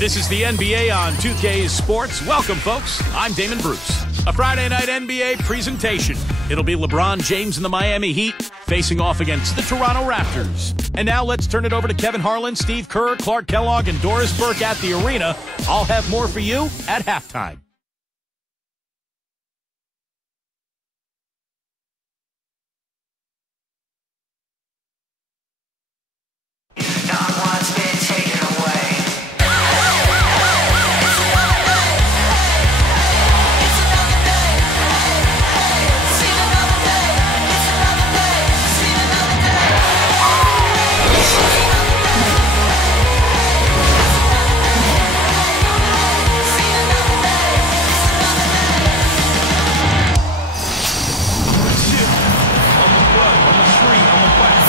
This is the NBA on 2K Sports. Welcome, folks. I'm Damon Bruce. A Friday night NBA presentation. It'll be LeBron James and the Miami Heat facing off against the Toronto Raptors. And now let's turn it over to Kevin Harlan, Steve Kerr, Clark Kellogg, and Doris Burke at the arena. I'll have more for you at halftime.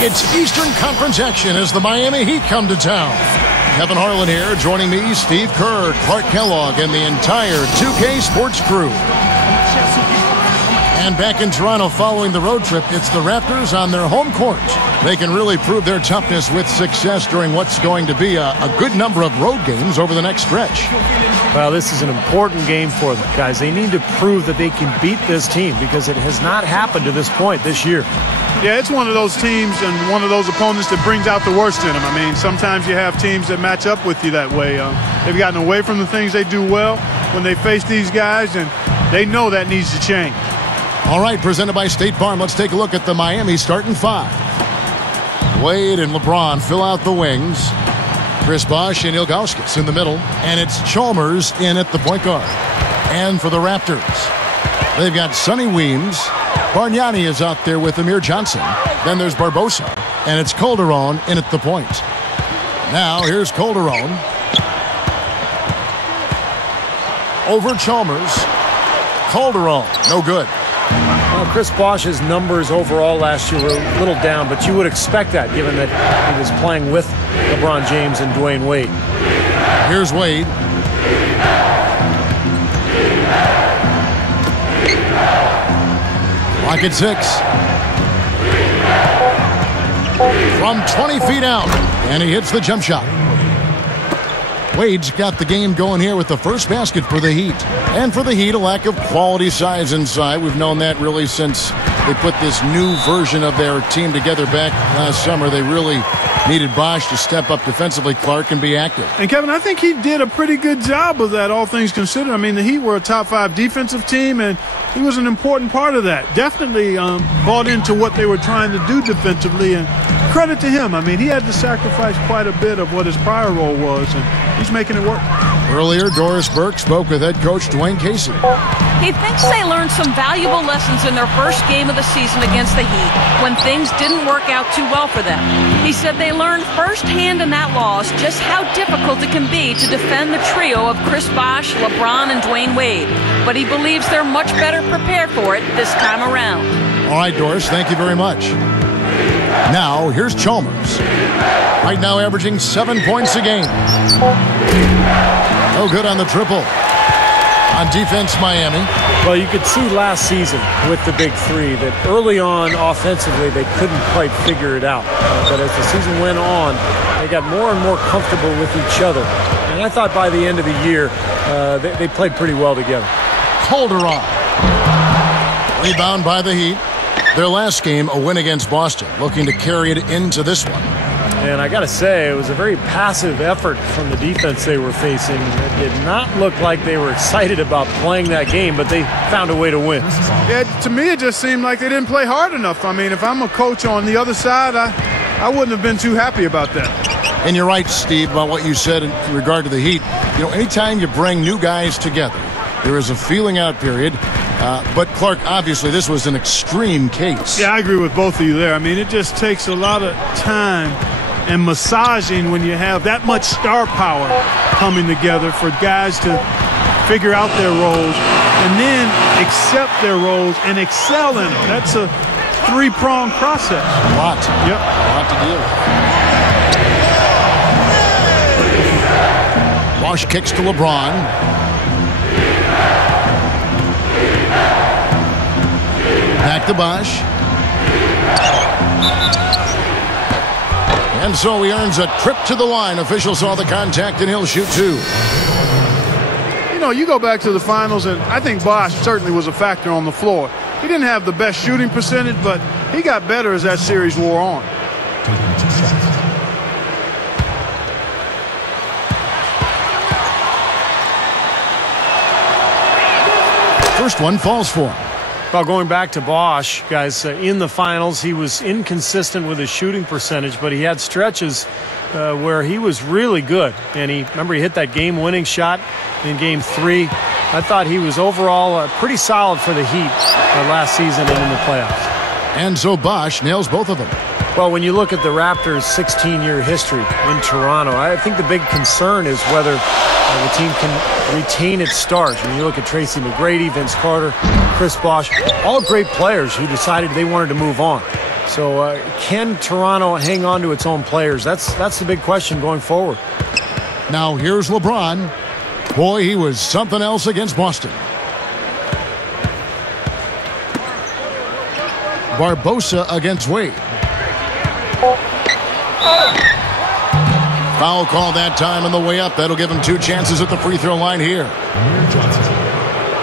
It's Eastern Conference action as the Miami Heat come to town. Kevin Harlan here, joining me, Steve Kerr, Clark Kellogg, and the entire 2K Sports crew. And back in Toronto following the road trip, it's the Raptors on their home court. They can really prove their toughness with success during what's going to be a good number of road games over the next stretch. Well, this is an important game for them, guys. They need to prove that they can beat this team because it has not happened to this point this year. Yeah, it's one of those teams and one of those opponents that brings out the worst in them. I mean, sometimes you have teams that match up with you that way. They've gotten away from the things they do well when they face these guys, and they know that needs to change. All right, presented by State Farm, let's take a look at the Miami starting five. Wade and LeBron fill out the wings. Chris Bosh and Ilgauskas in the middle. And it's Chalmers in at the point guard. And for the Raptors, they've got Sonny Weems. Bargnani is out there with Amir Johnson. Then there's Barbosa. And it's Calderon in at the point. Now here's Calderon. Over Chalmers. Calderon, no good. Well, Chris Bosh's numbers overall last year were a little down, but you would expect that given that he was playing with LeBron James and Dwayne Wade. Here's Wade. Clock at 6. From 20 feet out, and he hits the jump shot. Wade's got the game going here with the first basket for the Heat. And for the Heat, a lack of quality size inside. We've known that really since they put this new version of their team together back last summer. They really needed Bosh to step up defensively, Clark, and be active. And, Kevin, I think he did a pretty good job of that, all things considered. I mean, the Heat were a top-5 defensive team, and he was an important part of that. Definitely bought into what they were trying to do defensively, and credit to him. I mean, he had to sacrifice quite a bit of what his prior role was, and he's making it work. Earlier, Doris Burke spoke with head coach Dwayne Casey. He thinks they learned some valuable lessons in their first game of the season against the Heat when things didn't work out too well for them. He said they learned firsthand in that loss just how difficult it can be to defend the trio of Chris Bosh, LeBron, and Dwayne Wade. But he believes they're much better prepared for it this time around. All right, Doris, thank you very much. Now, here's Chalmers. Right now averaging 7 points a game. No good on the triple. On defense, Miami. Well, you could see last season with the big three that early on offensively they couldn't quite figure it out. But as the season went on, they got more and more comfortable with each other. And I thought by the end of the year, they played pretty well together. Calderon. Rebound by the Heat. Their last game, a win against Boston, looking to carry it into this one. And I got to say, it was a very passive effort from the defense they were facing. It did not look like they were excited about playing that game, but they found a way to win. Yeah, to me, it just seemed like they didn't play hard enough. I mean, if I'm a coach on the other side, I wouldn't have been too happy about that. And you're right, Steve, about what you said in regard to the Heat. You know, anytime you bring new guys together, there is a feeling out period. But, Clark, obviously this was an extreme case. Yeah, I agree with both of you there. I mean, it just takes a lot of time and massaging when you have that much star power coming together for guys to figure out their roles and then accept their roles and excel in them. That's a three-pronged process. A lot. Yep. A lot to deal with. Bosh kicks to LeBron. Back to Bosh. And so he earns a trip to the line. Officials saw the contact, and he'll shoot 2. You know, you go back to the finals, and I think Bosh certainly was a factor on the floor. He didn't have the best shooting percentage, but he got better as that series wore on. First one falls for him. Well, going back to Bosh, guys, in the finals, he was inconsistent with his shooting percentage, but he had stretches where he was really good. And he hit that game-winning shot in Game 3. I thought he was overall pretty solid for the Heat last season and in the playoffs. And so Bosh nails both of them. Well, when you look at the Raptors' 16-year history in Toronto, I think the big concern is whether the team can retain its stars. When you look at Tracy McGrady, Vince Carter, Chris Bosh, all great players who decided they wanted to move on. So can Toronto hang on to its own players? That's the big question going forward. Now here's LeBron. Boy, he was something else against Boston. Barbosa against Wade. Foul call that time on the way up. That'll give him 2 chances at the free throw line here.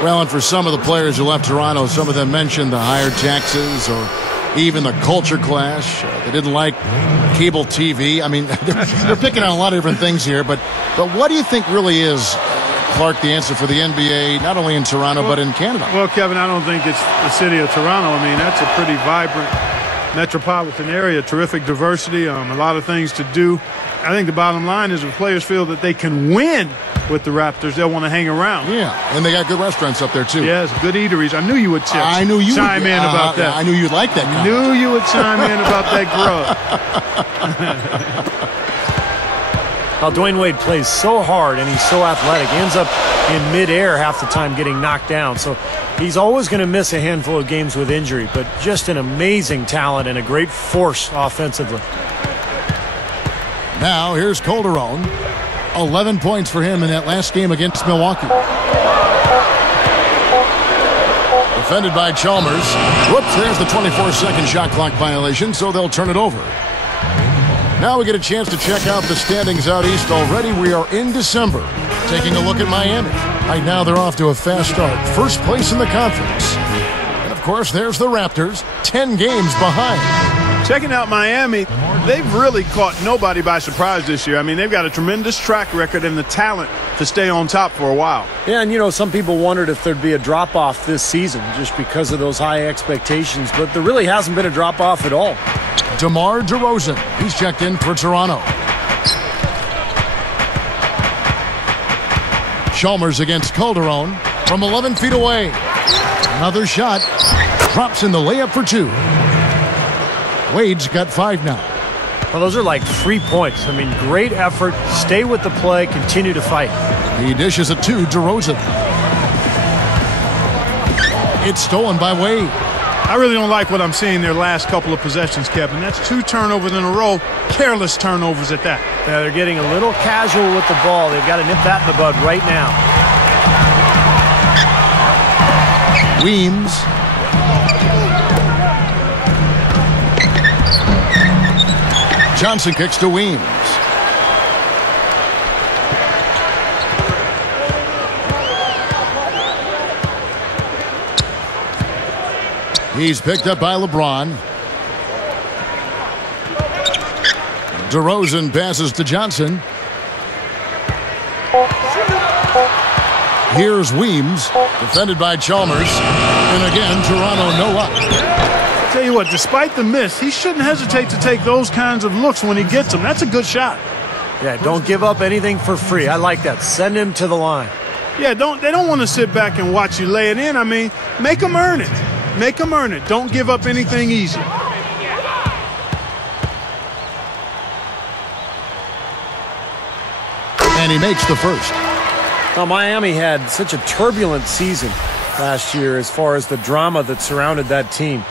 Well, and for some of the players who left Toronto, some of them mentioned the higher taxes or even the culture clash. They didn't like cable TV. I mean, they're picking on a lot of different things here. But what do you think really is, Clark, the answer for the NBA, not only in Toronto but in Canada? Well, Kevin, I don't think it's the city of Toronto. I mean, that's a pretty vibrant metropolitan area, terrific diversity, a lot of things to do. I think the bottom line is if players feel that they can win with the Raptors, they'll want to hang around. Yeah, and they got good restaurants up there, too. Yes, good eateries. I knew you would chime in about that. I knew you'd like that comment. Knew you would chime in about that grub. Well, Dwayne Wade plays so hard and he's so athletic. He ends up in midair half the time getting knocked down. So he's always going to miss a handful of games with injury, but just an amazing talent and a great force offensively. Now here's Calderon. 11 points for him in that last game against Milwaukee. Defended by Chalmers. Whoops, there's the 24-second shot clock violation, so they'll turn it over. Now we get a chance to check out the standings out east already. We are in December. Taking a look at Miami. Right now they're off to a fast start. First place in the conference. And of course, there's the Raptors, 10 games behind. Checking out Miami, they've really caught nobody by surprise this year. I mean, they've got a tremendous track record and the talent to stay on top for a while. Yeah, and you know, some people wondered if there'd be a drop-off this season just because of those high expectations, but there really hasn't been a drop-off at all. DeMar DeRozan, he's checked in for Toronto. Chalmers against Calderon from 11 feet away. Another shot. Drops in the layup for 2. Wade's got 5 now. Well, those are like 3 points. I mean, great effort. Stay with the play. Continue to fight. He dishes it to DeRozan. It's stolen by Wade. I really don't like what I'm seeing their last couple of possessions, Kevin. That's 2 turnovers in a row. Careless turnovers at that. Yeah, they're getting a little casual with the ball. They've got to nip that in the bud right now. Weems. Johnson kicks to Weems. He's picked up by LeBron. DeRozan passes to Johnson. Here's Weems, defended by Chalmers. And again, Toronto no up. I'll tell you what, despite the miss, he shouldn't hesitate to take those kinds of looks when he gets them. That's a good shot. Yeah, don't give up anything for free. I like that. Send him to the line. Yeah, they don't want to sit back and watch you lay it in. I mean, make them earn it. Make them earn it. Don't give up anything easy. And he makes the first. Now, Miami had such a turbulent season last year as far as the drama that surrounded that team.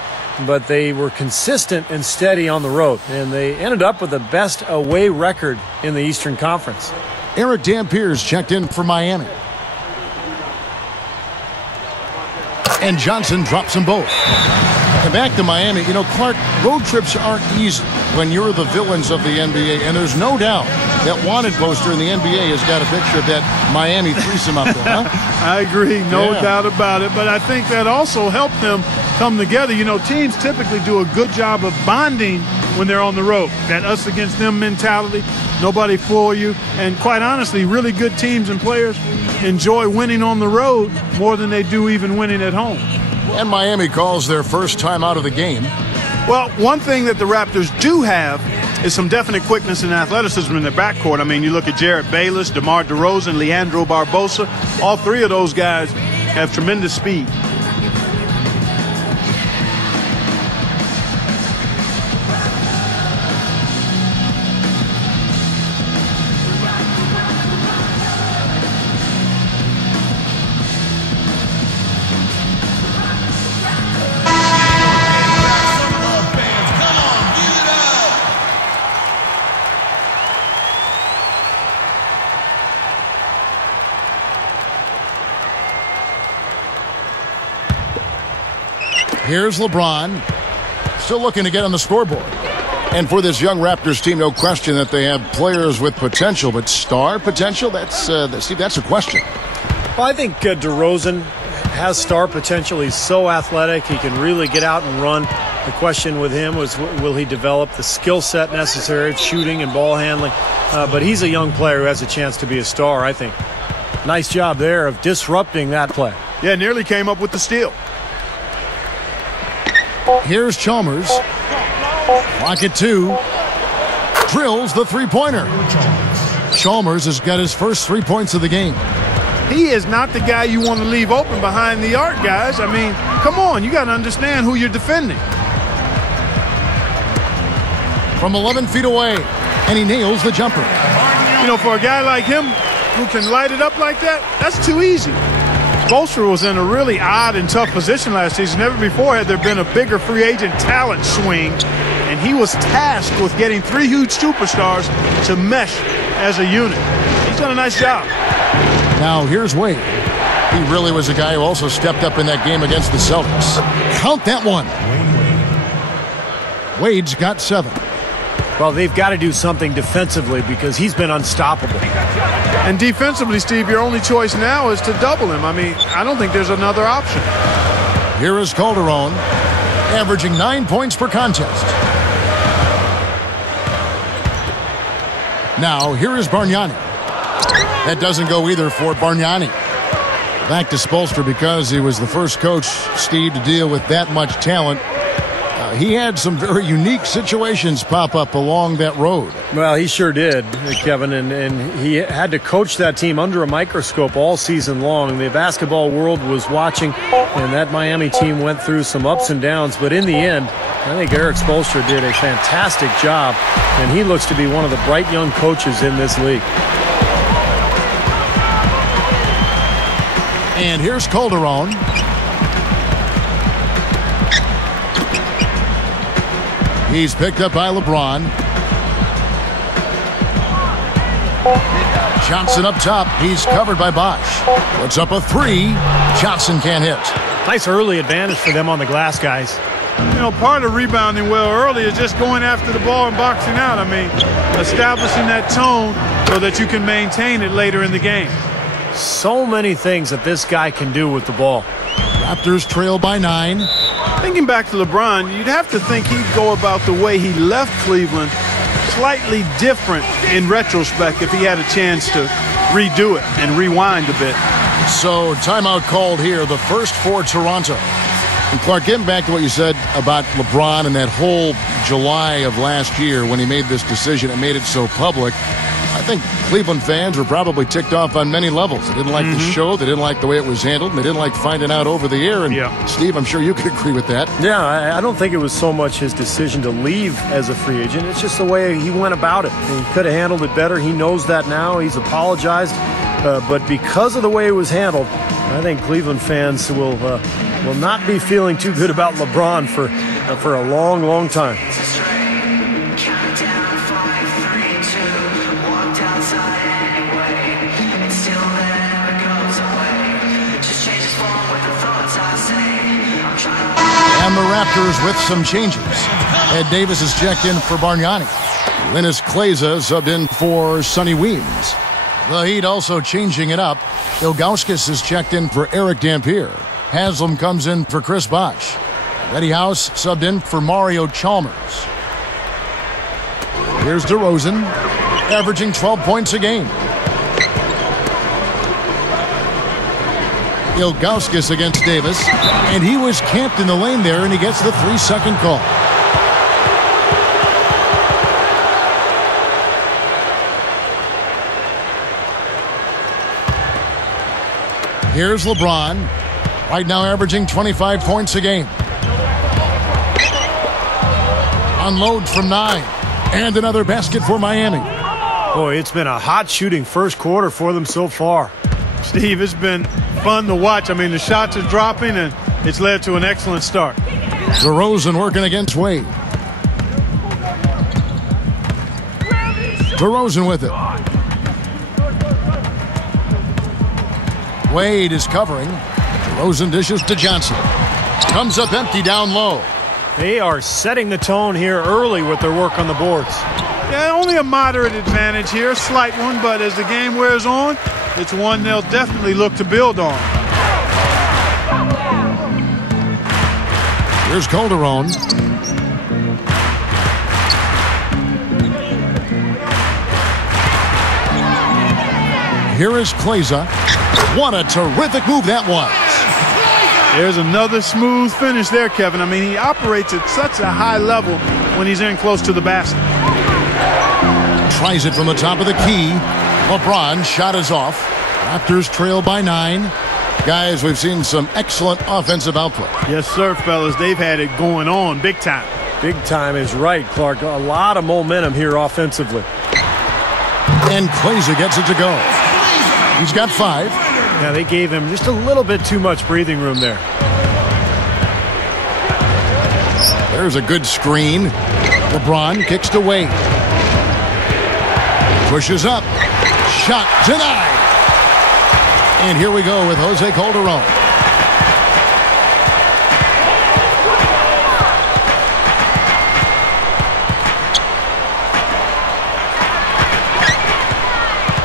But they were consistent and steady on the road, and they ended up with the best away record in the Eastern Conference. Eric Dampier's checked in for Miami. And Johnson drops them both. And back to Miami, Clark, road trips aren't easy when you're the villains of the NBA, and there's no doubt that wanted poster in the NBA has got a picture of that Miami threesome up there, huh? I agree, no doubt about it, but I think that also helped them come together. Teams typically do a good job of bonding when they're on the road. That us against them mentality, nobody for you, and quite honestly, really good teams and players enjoy winning on the road more than they do even winning at home. And Miami calls their first time out of the game. Well, one thing that the Raptors do have is some definite quickness and athleticism in their backcourt. I mean, you look at Jarrett Bayless, DeMar DeRozan, Leandro Barbosa. All three of those guys have tremendous speed. Here's LeBron, still looking to get on the scoreboard. And for this young Raptors team, no question that they have players with potential, but star potential, Steve, that's a question. Well, I think DeRozan has star potential. He's so athletic. He can really get out and run. The question with him was, will he develop the skill set necessary of shooting and ball handling? But he's a young player who has a chance to be a star, I think. Nice job there of disrupting that play. Yeah, nearly came up with the steal. Here's Chalmers. Lock it 2. Drills the three-pointer. Chalmers has got his first 3 points of the game. He is not the guy you want to leave open behind the arc, guys. I mean, come on. You got to understand who you're defending. From 11 feet away, and he nails the jumper. For a guy like him who can light it up like that, that's too easy. Spoelstra was in a really odd and tough position last season. Never before had there been a bigger free agent talent swing, and he was tasked with getting 3 huge superstars to mesh as a unit. He's done a nice job. Now here's Wade. He really was a guy who also stepped up in that game against the Celtics. Count that one. Wade's got 7. Well, they've got to do something defensively because he's been unstoppable. And defensively, Steve, your only choice now is to double him. I mean, I don't think there's another option. Here is Calderon, averaging 9 points per contest. Now, here is Bargnani. That doesn't go either for Bargnani. Back to Spoelstra because he was the first coach, Steve, to deal with that much talent. He had some very unique situations pop up along that road. Well, he sure did, Kevin, and he had to coach that team under a microscope all season long. The basketball world was watching, and that Miami team went through some ups and downs. But in the end, I think Eric Spoelstra did a fantastic job, and he looks to be one of the bright young coaches in this league. And here's Calderon. He's picked up by LeBron. Johnson up top. He's covered by Bosch. Puts up a 3. Johnson can't hit. Nice early advantage for them on the glass, guys. Part of rebounding well early is just going after the ball and boxing out. I mean, establishing that tone so that you can maintain it later in the game. So many things that this guy can do with the ball. Raptors trail by 9. Thinking back to LeBron, you'd have to think he'd go about the way he left Cleveland slightly different in retrospect if he had a chance to redo it and rewind a bit. So timeout called here, the first for Toronto. And Clark, getting back to what you said about LeBron and that whole July of last year when he made this decision and made it so public, I think Cleveland fans were probably ticked off on many levels. They didn't like the show. They didn't like the way it was handled. And they didn't like finding out over the air. And Steve, I'm sure you could agree with that. Yeah, I don't think it was so much his decision to leave as a free agent. It's just the way he went about it. He could have handled it better. He knows that now. He's apologized. But because of the way it was handled, I think Cleveland fans will not be feeling too good about LeBron for a long, long time. And the Raptors with some changes. Ed Davis is checked in for Bargnani. Linus Kleza subbed in for Sonny Weems. The Heat also changing it up. Ilgauskas is checked in for Eric Dampier. Haslam comes in for Chris Bosh. Eddie House subbed in for Mario Chalmers. Here's DeRozan, averaging 12 points a game. Ilgauskas against Davis, and he was camped in the lane there, and he gets the 3-second call. Here's LeBron, right now averaging 25 points a game. Unload from 9, and another basket for Miami. Boy, it's been a hot shooting first quarter for them so far. Steve, it's been fun to watch. I mean, the shots are dropping, and it's led to an excellent start. DeRozan working against Wade. DeRozan with it. Wade is covering. DeRozan dishes to Johnson. Comes up empty down low. They are setting the tone here early with their work on the boards. Yeah, only a moderate advantage here, a slight one, but as the game wears on, it's one they'll definitely look to build on. Here's Calderon. Here is Kleza. What a terrific move that was. There's another smooth finish there, Kevin. I mean, he operates at such a high level when he's in close to the basket. Tries it from the top of the key. LeBron shot is off. Raptors trail by 9. Guys, we've seen some excellent offensive output. Yes, sir, fellas. They've had it going on big time. Big time is right, Clark. A lot of momentum here offensively. And Kleza gets it to go. He's got 5. Yeah, they gave him just a little bit too much breathing room there. There's a good screen. LeBron kicks to Wade. Pushes up. Shot denied. And here we go with Jose Calderon.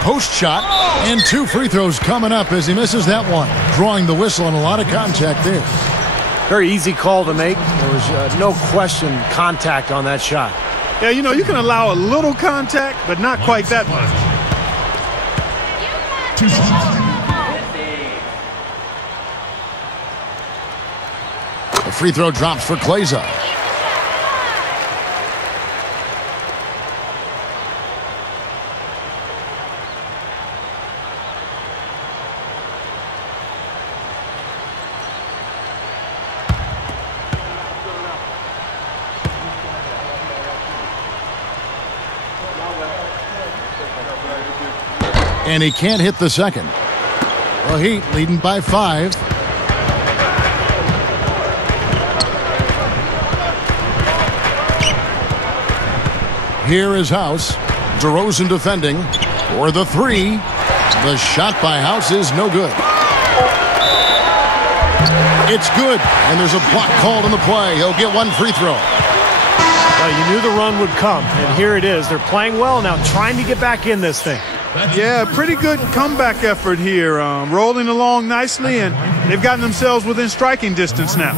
Post shot, and 2 free throws coming up as he misses that one. Drawing the whistle and a lot of contact there. Very easy call to make. There was no question contact on that shot. Yeah, you know, you can allow a little contact, but not quite that much. The free throw drops for Kleza. And he can't hit the second. The Heat leading by 5. Here is House. DeRozan defending for the 3. The shot by House is no good. It's good, and there's a block called on the play. He'll get 1 free throw. Well, you knew the run would come, and here it is. They're playing well now, trying to get back in this thing. Yeah, pretty good comeback effort here. Rolling along nicely, and they've gotten themselves within striking distance now.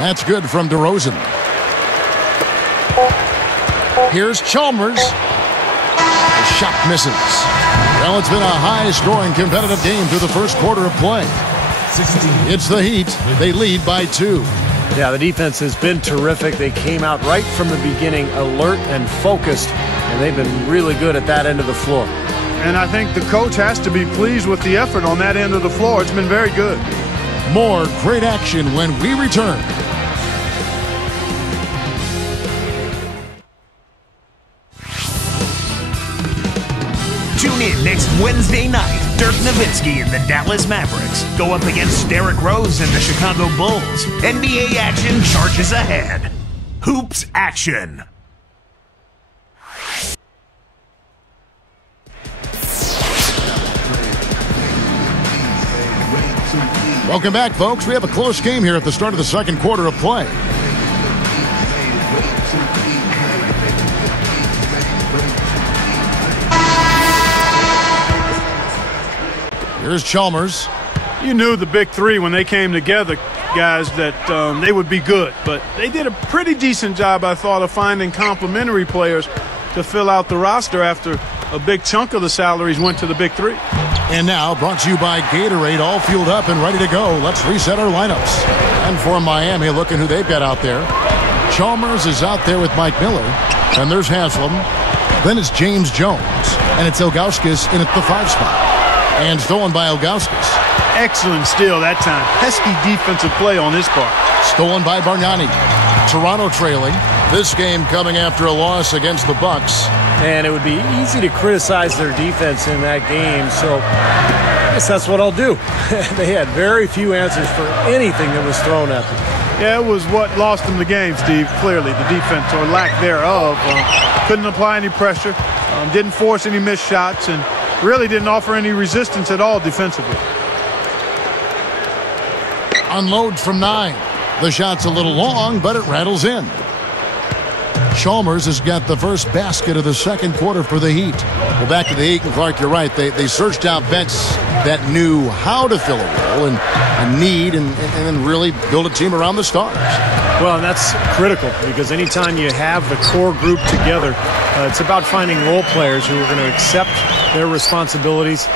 That's good from DeRozan. Here's Chalmers. The shot misses. Well, it's been a high-scoring, competitive game through the first quarter of play. It's the Heat. They lead by 2. Yeah, the defense has been terrific. They came out right from the beginning, alert and focused, and they've been really good at that end of the floor. And I think the coach has to be pleased with the effort on that end of the floor. It's been very good. More great action when we return. Tune in next Wednesday night. Dirk Nowitzki and the Dallas Mavericks go up against Derrick Rose and the Chicago Bulls. NBA action charges ahead. Hoops action. Welcome back, folks. We have a close game here at the start of the second quarter of play. Here's Chalmers. You knew the big three when they came together, guys, that they would be good. But they did a pretty decent job, I thought, of finding complementary players to fill out the roster after a big chunk of the salaries went to the big three. And now, brought to you by Gatorade, all fueled up and ready to go. Let's reset our lineups. And for Miami, looking who they've got out there. Chalmers is out there with Mike Miller. And there's Haslam. Then it's James Jones. And it's Ilgauskas in at the 5 spot. And stolen by Ilgauskas. Excellent steal that time. Pesky defensive play on his part. Stolen by Bargnani. Toronto trailing. This game coming after a loss against the Bucks. And it would be easy to criticize their defense in that game, so I guess that's what I'll do. They had very few answers for anything that was thrown at them. Yeah, it was what lost them the game, Steve, clearly. The defense, or lack thereof, couldn't apply any pressure, didn't force any missed shots, and really didn't offer any resistance at all defensively. Unload from 9. The shot's a little long, but it rattles in. Chalmers has got the first basket of the second quarter for the Heat. Well, back to the Heat, and Clark, you're right. They searched out vets that knew how to fill a role and need and then really build a team around the stars. Well, and that's critical because anytime you have the core group together, it's about finding role players who are going to accept their responsibilities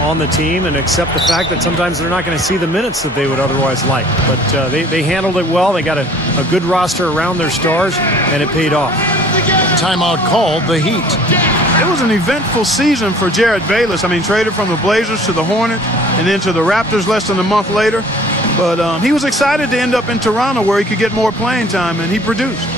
on the team and accept the fact that sometimes they're not going to see the minutes that they would otherwise like. But they handled it well. They got a good roster around their stars, and it paid off. Timeout called, the Heat. It was an eventful season for Jared Bayless. I mean, traded from the Blazers to the Hornets and then to the Raptors less than a month later. But he was excited to end up in Toronto where he could get more playing time, and he produced.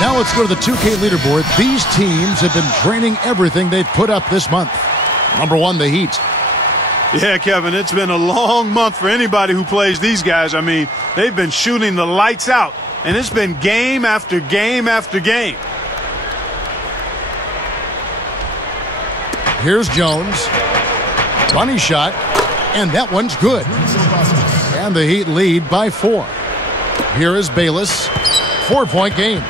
Now let's go to the 2K leaderboard. These teams have been draining everything they've put up this month. Number 1, the Heat. Yeah, Kevin, it's been a long month for anybody who plays these guys. I mean, they've been shooting the lights out, and it's been game after game after game. Here's Jones. Bunny shot, and that one's good. And the Heat lead by 4. Here is Bayless. 4-point game.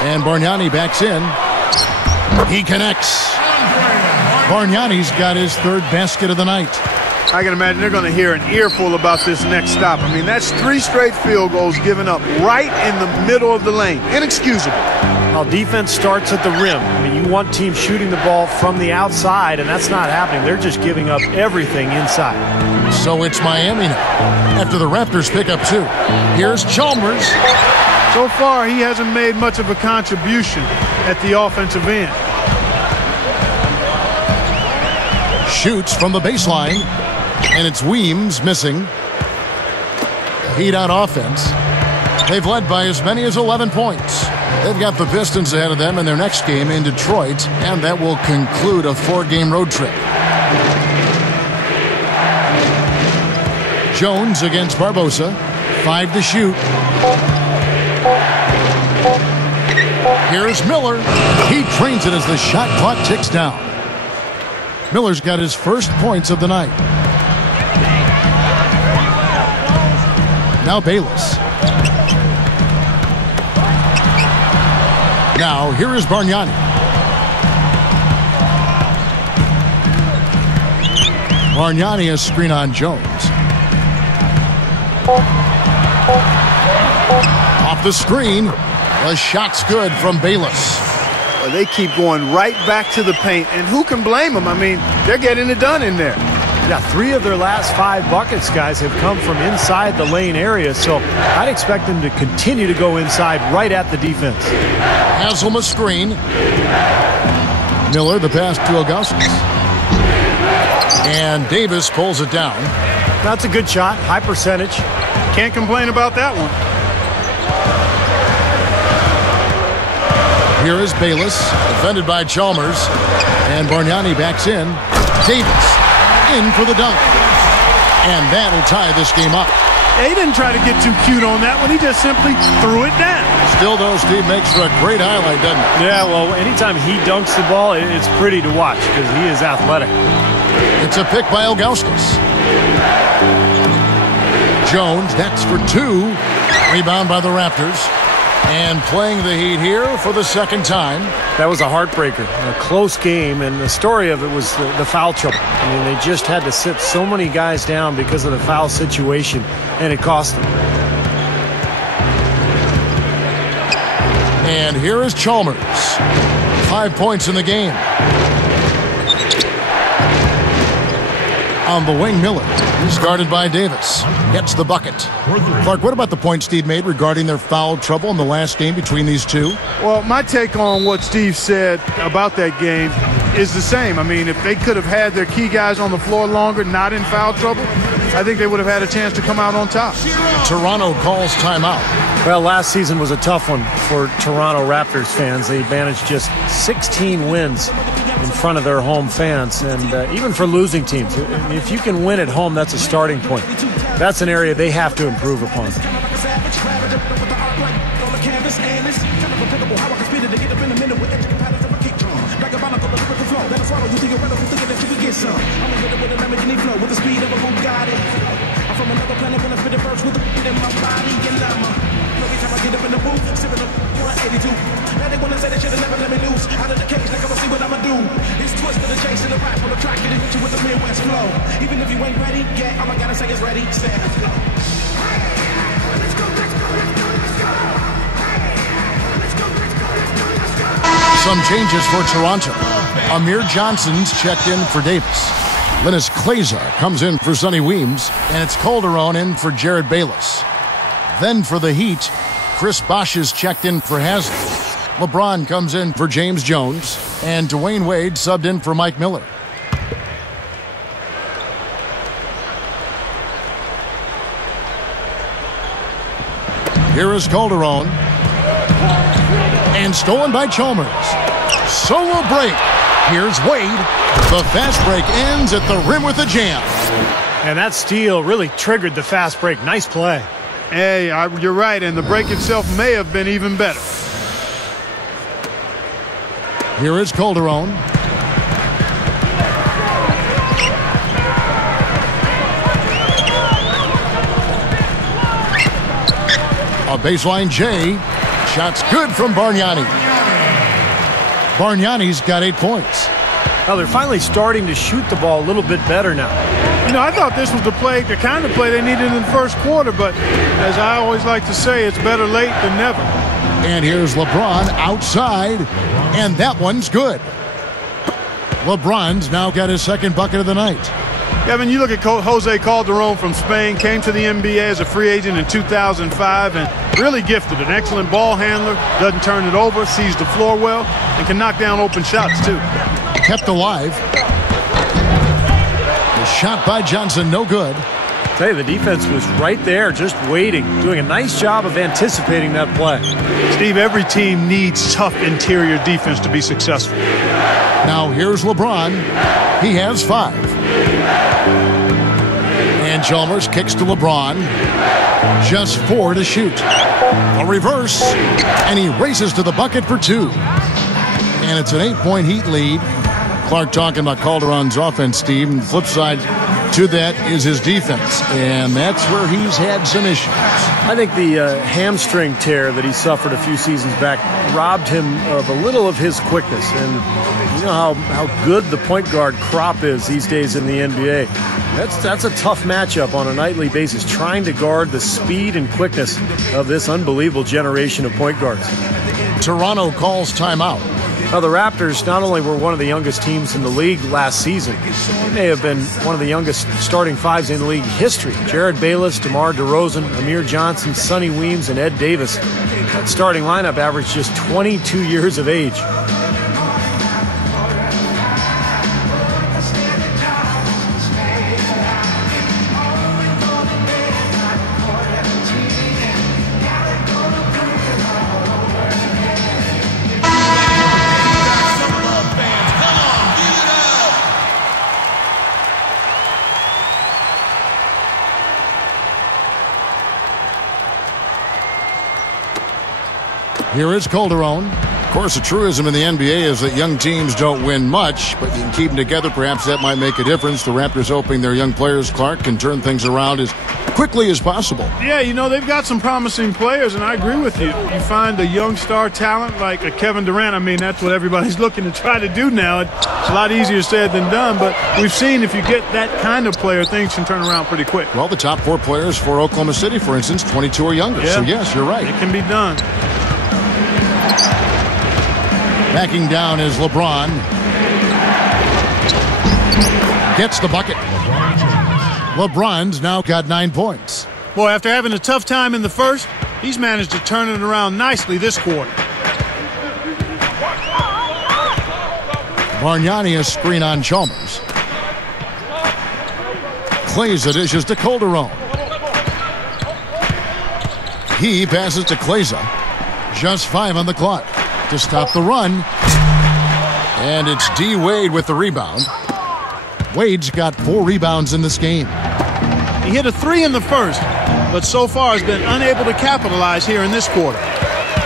And Bargnani backs in. He connects. Bargnani's got his 3rd basket of the night. I can imagine they're going to hear an earful about this next stop. I mean, that's 3 straight field goals given up right in the middle of the lane. Inexcusable. Well, defense starts at the rim. I mean, you want teams shooting the ball from the outside, and that's not happening. They're just giving up everything inside. So it's Miami now, after the Raptors pick up 2. Here's Chalmers. So far, he hasn't made much of a contribution at the offensive end. Shoots from the baseline, and it's Weems missing. Heat on offense. They've led by as many as 11 points. They've got the Pistons ahead of them in their next game in Detroit, and that will conclude a 4-game road trip. Jones against Barbosa. 5 to shoot. Here's Miller. He trains it as the shot clock ticks down. Miller's got his first points of the night. Now Bayless. Now here is Bargnani. Bargnani has screen on Jones. Off the screen. The shot's good from Bayless. Well, they keep going right back to the paint, and who can blame them? I mean, they're getting it done in there. Yeah, 3 of their last 5 buckets, guys, have come from inside the lane area, so I'd expect them to continue to go inside right at the defense. Haslam a screen. Miller, the pass to Augustus. And Davis pulls it down. That's a good shot, high percentage. Can't complain about that one. Here is Bayless, defended by Chalmers. And Bargnani backs in. Davis in for the dunk. And that'll tie this game up. He didn't try to get too cute on that one. He just simply threw it down. Still, though, Steve, makes for a great highlight, doesn't it? Yeah, well, anytime he dunks the ball, it's pretty to watch because he is athletic. It's a pick by Ilgauskas. Jones, that's for 2. Rebound by the Raptors. And playing the Heat here for the second time. That was a heartbreaker, a close game, and the story of it was the foul trouble. I mean, they just had to sit so many guys down because of the foul situation, and it cost them. And here is Chalmers. 5 points in the game. On the wing, Miller. He's guarded by Davis. Gets the bucket. Clark, what about the point Steve made regarding their foul trouble in the last game between these two? Well, my take on what Steve said about that game is the same. I mean, if they could have had their key guys on the floor longer, not in foul trouble, I think they would have had a chance to come out on top. Toronto calls timeout. Well, last season was a tough one for Toronto Raptors fans. They managed just 16 wins in front of their home fans, and even for losing teams, if you can win at home, that's a starting point. That's an area they have to improve upon. Even if you ain't ready, yeah, all I gotta say is ready, set. Some changes for Toronto. Amir Johnson's checked in for Davis. Linus Kleza comes in for Sonny Weems, and it's Calderon in for Jared Bayless. Then for the Heat, Chris Bosh is checked in for Haslam. LeBron comes in for James Jones, and Dwayne Wade subbed in for Mike Miller. Here is Calderon. And stolen by Chalmers. Solo break. Here's Wade. The fast break ends at the rim with a jam. And that steal really triggered the fast break. Nice play. Hey, you're right, and the break itself may have been even better. Here is Calderon. A baseline J. Shot's good from Bargnani. Bargnani's got 8 points. Well, they're finally starting to shoot the ball a little bit better now. You know, I thought this was the kind of play they needed in the first quarter, but as I always like to say, it's better late than never. And here's LeBron outside, and that one's good. LeBron's now got his second bucket of the night. Kevin, you look at Jose Calderon from Spain, came to the NBA as a free agent in 2005 and really gifted. An excellent ball handler, doesn't turn it over, sees the floor well, and can knock down open shots too. Kept alive. The shot by Johnson, no good. Hey, the defense was right there, just waiting, doing a nice job of anticipating that play. Steve, every team needs tough interior defense to be successful. Now here's LeBron. He has 5. And Chalmers kicks to LeBron. Just 4 to shoot. A reverse. And he races to the bucket for 2. And it's an 8-point Heat lead. Clark talking about Calderon's offense, Steve. And the flip side to that is his defense. And that's where he's had some issues. I think the hamstring tear that he suffered a few seasons back robbed him of a little of his quickness. And you know how good the point guard crop is these days in the NBA. That's a tough matchup on a nightly basis, trying to guard the speed and quickness of this unbelievable generation of point guards. Toronto calls timeout. Now, the Raptors not only were one of the youngest teams in the league last season, they may have been one of the youngest starting fives in league history. Jared Bayless, DeMar DeRozan, Amir Johnson, Sonny Weems, and Ed Davis. That starting lineup averaged just 22 years of age. Here is Calderon. Of course, a truism in the NBA is that young teams don't win much, but you can keep them together. Perhaps that might make a difference. The Raptors hoping their young players, Clark, can turn things around as quickly as possible. Yeah, you know, they've got some promising players, and I agree with you. You find a young star talent like a Kevin Durant. I mean, that's what everybody's looking to try to do now. It's a lot easier said than done, but we've seen if you get that kind of player, things can turn around pretty quick. Well, the top 4 players for Oklahoma City, for instance, 22 or younger. Yeah. So, yes, you're right. It can be done. Backing down is LeBron. Gets the bucket. LeBron's now got 9 points. Boy, after having a tough time in the first, he's managed to turn it around nicely this quarter. Bargnani a screen on Chalmers. Kleza dishes to Calderon. He passes to Kleza. Just 5 on the clock to stop the run. And it's D. Wade with the rebound. Wade's got 4 rebounds in this game. He hit a 3 in the first, but so far has been unable to capitalize here in this quarter.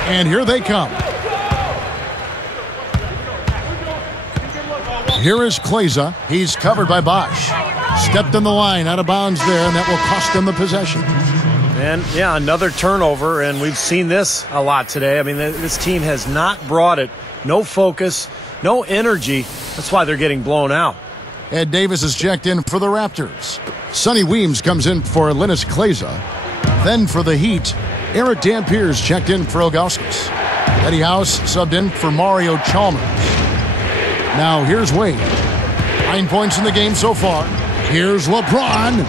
And here they come. Here is Kleza. He's covered by Bosch. Stepped in the line, out of bounds there, and that will cost them the possession. And, yeah, another turnover, and we've seen this a lot today. I mean, this team has not brought it. No focus, no energy. That's why they're getting blown out. Ed Davis is checked in for the Raptors. Sonny Weems comes in for Linus Kleza. Then for the Heat, Eric Dampier's checked in for Ilgauskas. Eddie House subbed in for Mario Chalmers. Now here's Wade. 9 points in the game so far. Here's LeBron.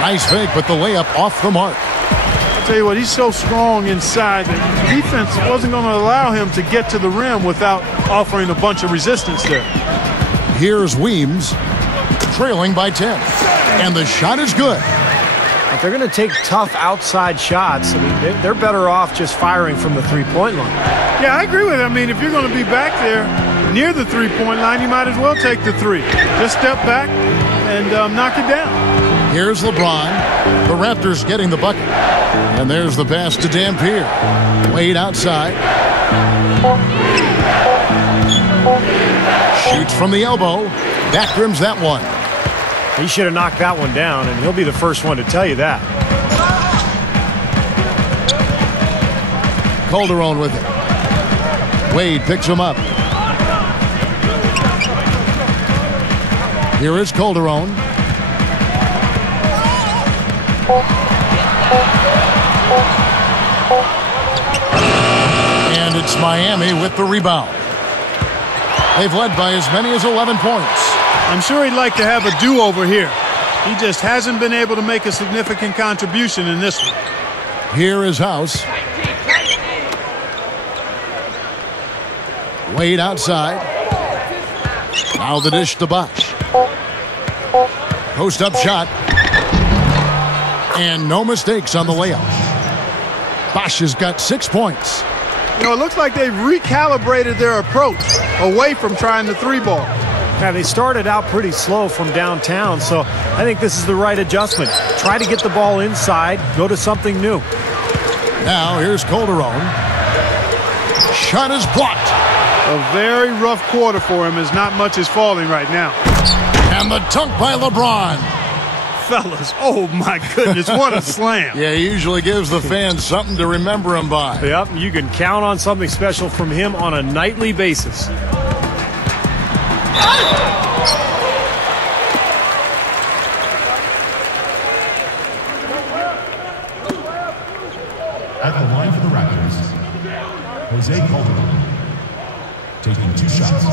Nice fake, but the layup off the mark. I'll tell you what, he's so strong inside that defense wasn't going to allow him to get to the rim without offering a bunch of resistance there. Here's Weems, trailing by 10. And the shot is good. If they're going to take tough outside shots, I mean, they're better off just firing from the three-point line. Yeah, I agree with it. I mean, if you're going to be back there near the three-point line, you might as well take the 3. Just step back and knock it down. Here's LeBron. The Raptors getting the bucket. And there's the pass to Dampier. Wade outside. Shoots from the elbow. Back rims that one. He should have knocked that one down, and he'll be the first one to tell you that. Calderon with it. Wade picks him up. Here is Calderon. And it's Miami with the rebound. They've led by as many as 11 points. I'm sure he'd like to have a do-over here. He just hasn't been able to make a significant contribution in this one. Here is House. Wade outside. Now the dish to Bosch. Post-up shot. And no mistakes on the layup. Bosch has got 6 points. You know, it looks like they've recalibrated their approach away from trying the 3-ball. Yeah, they started out pretty slow from downtown, so I think this is the right adjustment. Try to get the ball inside, go to something new. Now here's Calderon. Shot is blocked. A very rough quarter for him as not much is falling right now. And the dunk by LeBron. Fellas, oh my goodness, what a slam. Yeah, he usually gives the fans something to remember him by. Yep, you can count on something special from him on a nightly basis. taking 2 shots.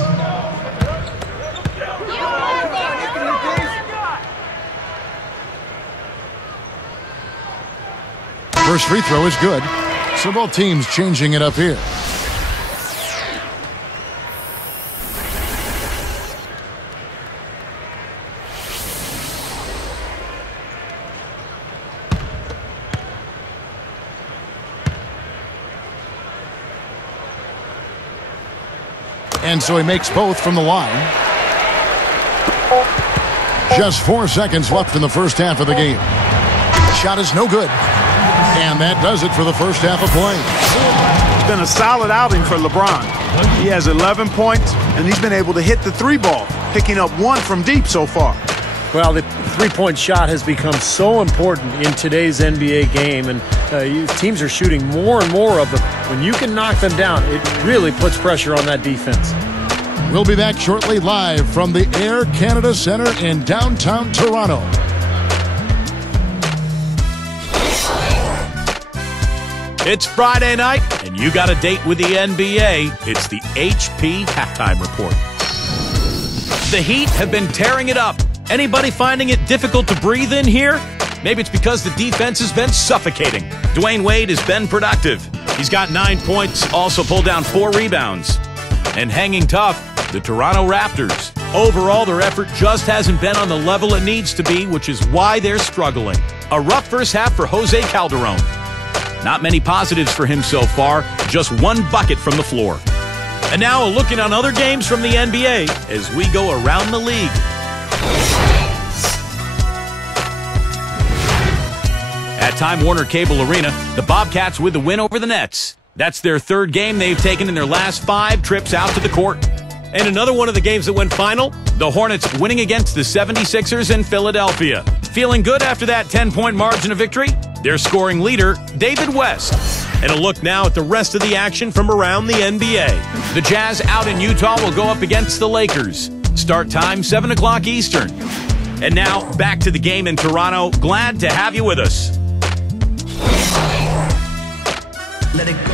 First free throw is good. So both teams changing it up here. And so he makes both from the line. Just 4 seconds left in the first half of the game. Shot is no good. And that does it for the first half of play. It's been a solid outing for LeBron. He has 11 points, and he's been able to hit the 3-ball, picking up 1 from deep so far. Well, the three-point shot has become so important in today's NBA game, and teams are shooting more and more of them. When you can knock them down, it really puts pressure on that defense. We'll be back shortly live from the Air Canada Centre in downtown Toronto. It's Friday night, and you got a date with the NBA. It's the HP Halftime Report. The Heat have been tearing it up. Anybody finding it difficult to breathe in here? Maybe it's because the defense has been suffocating. Dwayne Wade has been productive. He's got 9 points, also pulled down 4 rebounds. And hanging tough, the Toronto Raptors. Overall, their effort just hasn't been on the level it needs to be, which is why they're struggling. A rough first half for Jose Calderon. Not many positives for him so far, just 1 bucket from the floor. And now a look in on other games from the NBA as we go around the league. At Time Warner Cable Arena, the Bobcats with the win over the Nets. That's their 3rd game they've taken in their last 5 trips out to the court. And another one of the games that went final, the Hornets winning against the 76ers in Philadelphia. Feeling good after that 10-point margin of victory? Their scoring leader, David West. And a look now at the rest of the action from around the NBA. The Jazz out in Utah will go up against the Lakers. Start time 7 o'clock Eastern. And now back to the game in Toronto. Glad to have you with us. Let it go.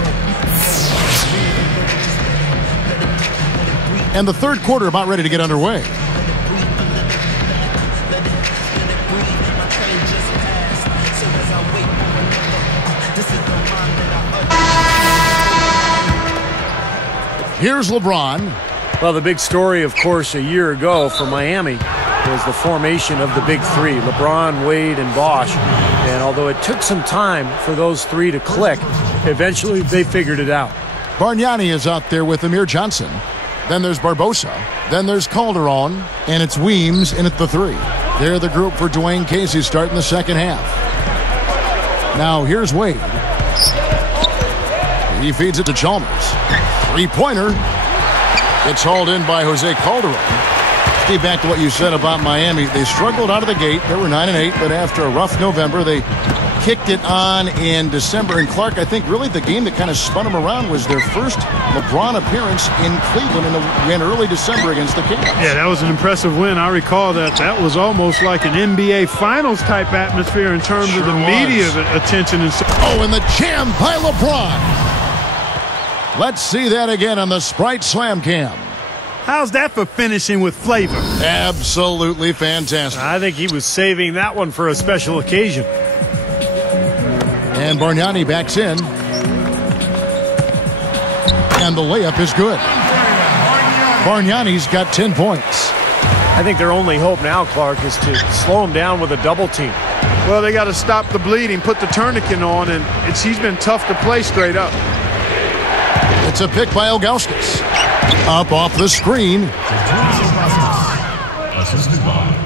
And the third quarter about ready to get underway. Here's LeBron. Well, the big story, of course, a year ago for Miami was the formation of the big 3, LeBron, Wade, and Bosh. And although it took some time for those 3 to click, eventually they figured it out. Bargnani is out there with Amir Johnson. Then there's Barbosa. Then there's Calderon. And it's Weems in at the 3. They're the group for Dwayne Casey starting the second half. Now here's Wade. He feeds it to Chalmers. 3-pointer. It's hauled in by Jose Calderon. Steve, back to what you said about Miami. They struggled out of the gate. They were 9-8, but after a rough November, they kicked it on in December. And Clark, I think really the game that kind of spun them around was their first LeBron appearance in Cleveland in early December against the Kings. Yeah, that was an impressive win. I recall that. That was almost like an NBA Finals type atmosphere in terms of the media attention. And oh, and the jam by LeBron. Let's see that again on the Sprite Slam Cam. How's that for finishing with flavor? Absolutely fantastic. I think he was saving that one for a special occasion. And Bargnani backs in. And the layup is good. Bargnani's got 10 points. I think their only hope now, Clark, is to slow him down with a double team. Well, they got to stop the bleeding, put the tourniquet on, and he's been tough to play straight up. It's a pick by Ilgauskas. Up off the screen.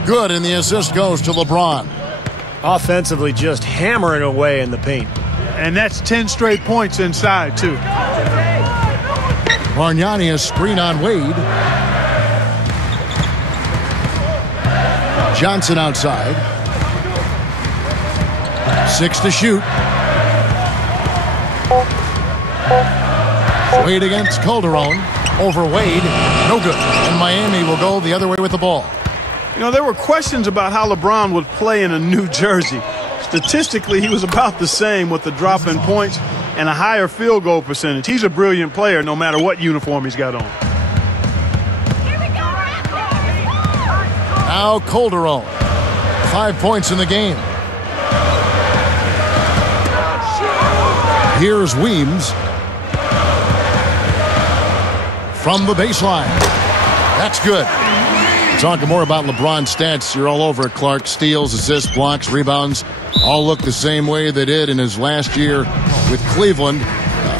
Good, and the assist goes to LeBron. Offensively, just hammering away in the paint. And that's 10 straight points inside, too. Bargnani a screen on Wade. Johnson outside. 6 to shoot. Wade against Calderon. Over Wade. No good. And Miami will go the other way with the ball. You know, there were questions about how LeBron would play in a new jersey. Statistically, he was about the same with the drop in points and a higher field goal percentage. He's a brilliant player no matter what uniform he's got on. Now Calderon. 5 points in the game. Here's Weems. From the baseline. That's good. Talking more about LeBron's stats. You're all over it, Clark. Steals, assists, blocks, rebounds. All look the same way they did in his last year with Cleveland.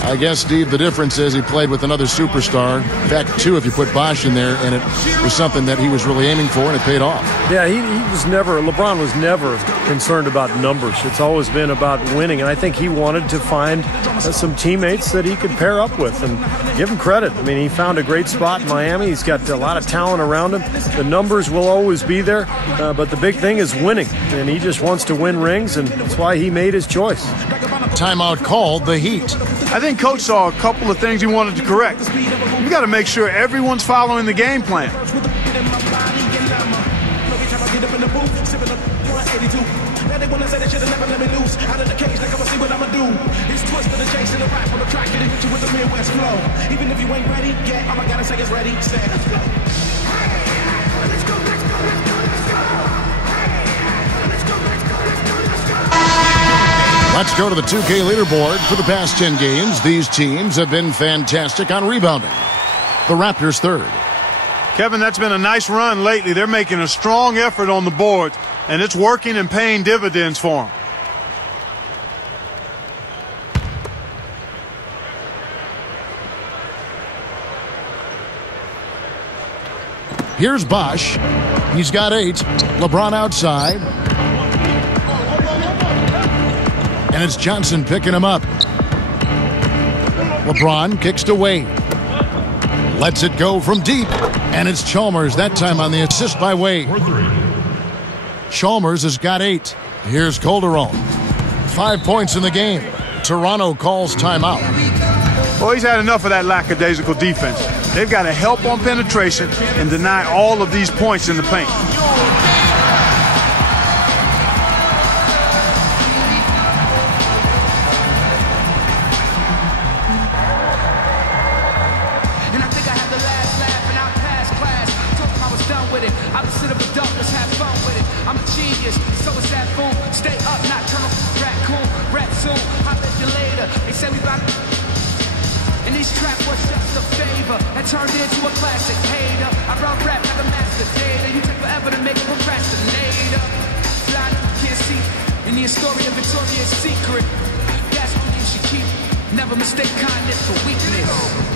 I guess, Steve, the difference is he played with another superstar. In fact, two if you put Bosh in there, and it was something that he was really aiming for, and it paid off. Yeah, LeBron was never concerned about numbers. It's always been about winning, and I think he wanted to find some teammates that he could pair up with, and give him credit. I mean, he found a great spot in Miami. He's got a lot of talent around him. The numbers will always be there, but the big thing is winning, and he just wants to win rings, and that's why he made his choice. Timeout called, the Heat. I think Coach saw a couple of things he wanted to correct. You got to make sure everyone's following the game plan. Let's go to the 2K leaderboard. For the past 10 games, these teams have been fantastic on rebounding. The Raptors third. Kevin, that's been a nice run lately. They're making a strong effort on the board, and it's working and paying dividends for them. Here's Bosh. He's got 8. LeBron outside. And it's Johnson picking him up. LeBron kicks to Wade. Lets it go from deep. And it's Chalmers, that time on the assist by Wade. Chalmers has got 8. Here's Calderon. 5 points in the game. Toronto calls timeout. Well, he's had enough of that lackadaisical defense. They've got to help on penetration and deny all of these points in the paint. Turned into a classic hater. I run rap like a master data. You take forever to make a procrastinator. Blind, can't see. In the story of Victoria's Secret. That's what you should keep. Never mistake kindness for weakness.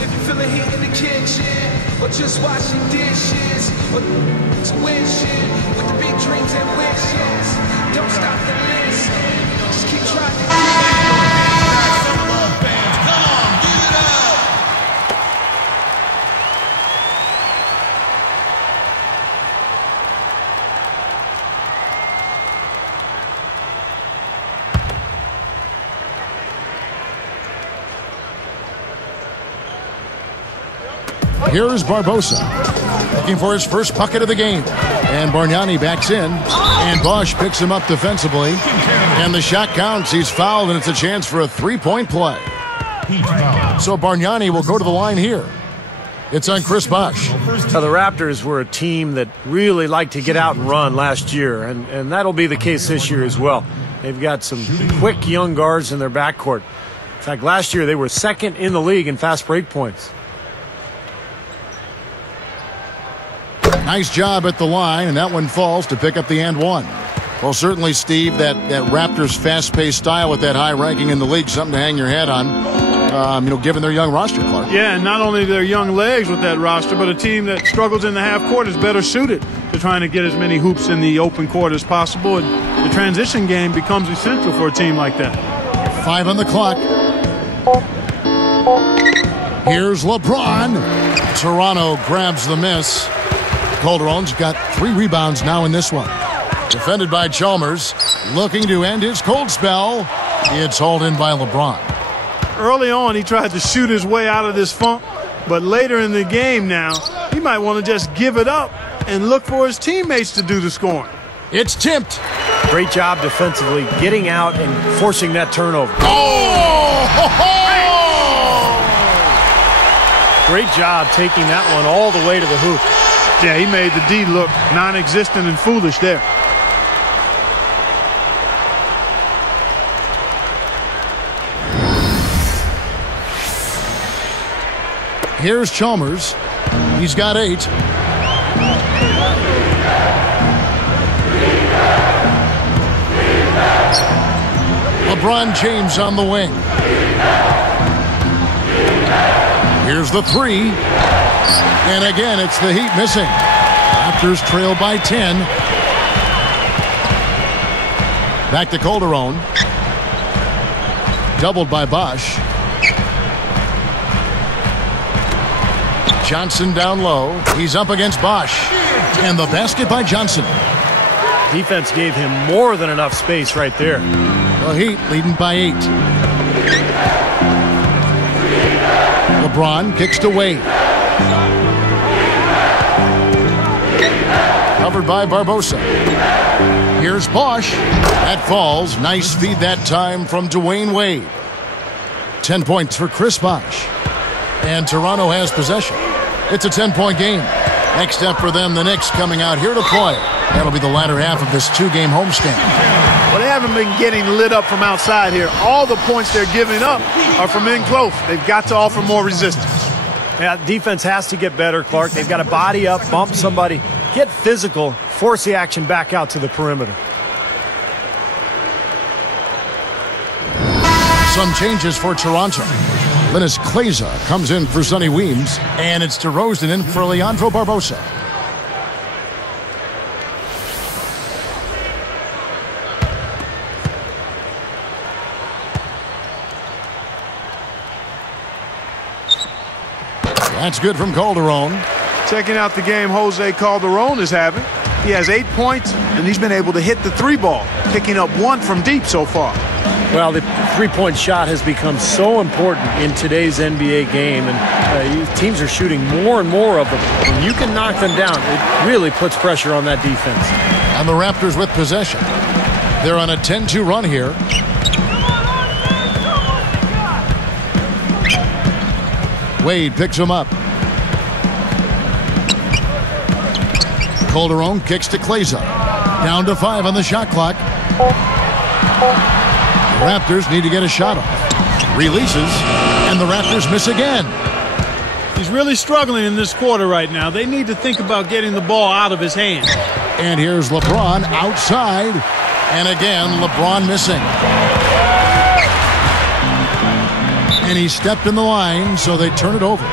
If you feel a heat in the kitchen, or just washing dishes, or to win shit with the big dreams and wishes. Don't stop the list. Just keep trying to Here's Barbosa, looking for his first bucket of the game. And Bargnani backs in, and Bosh picks him up defensively. And the shot counts. He's fouled, and it's a chance for a three-point play. So Bargnani will go to the line here. It's on Chris Bosh. Now, the Raptors were a team that really liked to get out and run last year, and that'll be the case this year as well. They've got some quick young guards in their backcourt. In fact, last year they were second in the league in fast break points. Nice job at the line, and that one falls to pick up the and one. Well, certainly, Steve, that Raptors fast-paced style with that high ranking in the league, something to hang your head on, given their young roster, Clark. Yeah, and not only their young legs with that roster, but a team that struggles in the half court is better suited to trying to get as many hoops in the open court as possible. And the transition game becomes essential for a team like that. 5 on the clock. Here's LeBron. Toronto grabs the miss. Calderon's got 3 rebounds now in this one. Defended by Chalmers, looking to end his cold spell. It's hauled in by LeBron. Early on, he tried to shoot his way out of this funk, but later in the game now, he might want to just give it up and look for his teammates to do the scoring. It's tipped. Great job defensively, getting out and forcing that turnover. Oh! Great job taking that one all the way to the hoop. Yeah, he made the D look non-existent and foolish there. Here's Chalmers. He's got 8. LeBron James on the wing. Here's the 3. And again, it's the Heat missing. Raptors trail by 10. Back to Calderon. Doubled by Bosch. Johnson down low. He's up against Bosch. And the basket by Johnson. Defense gave him more than enough space right there. The Heat leading by 8. LeBron kicks to Wade. Covered by Barbosa. Here's Bosch. That falls. Nice feed that time from Dwayne Wade. 10 points for Chris Bosch. And Toronto has possession. It's a 10-point game. Next up for them, the Knicks coming out here to play. That'll be the latter half of this 2-game homestand. Well, they haven't been getting lit up from outside here. All the points they're giving up are from in close. They've got to offer more resistance. Yeah, defense has to get better, Clark. They've got to body up, bump somebody, get physical, force the action back out to the perimeter. Some changes for Toronto. Linus Kleza comes in for Sonny Weems, and it's DeRozan in for Leandro Barbosa. That's good from Calderon. Checking out the game Jose Calderon is having. He has 8 points, and he's been able to hit the 3 ball, picking up 1 from deep so far. Well, the three-point shot has become so important in today's NBA game, and teams are shooting more and more of them. When you can knock them down, it really puts pressure on that defense. And the Raptors with possession. They're on a 10-2 run here. Wade picks him up. Calderon kicks to Kleza. Down to 5 on the shot clock. The Raptors need to get a shot off. Releases, and the Raptors miss again. He's really struggling in this quarter right now. They need to think about getting the ball out of his hands. And here's LeBron outside. And again, LeBron missing. And he stepped in the line, so they turn it over.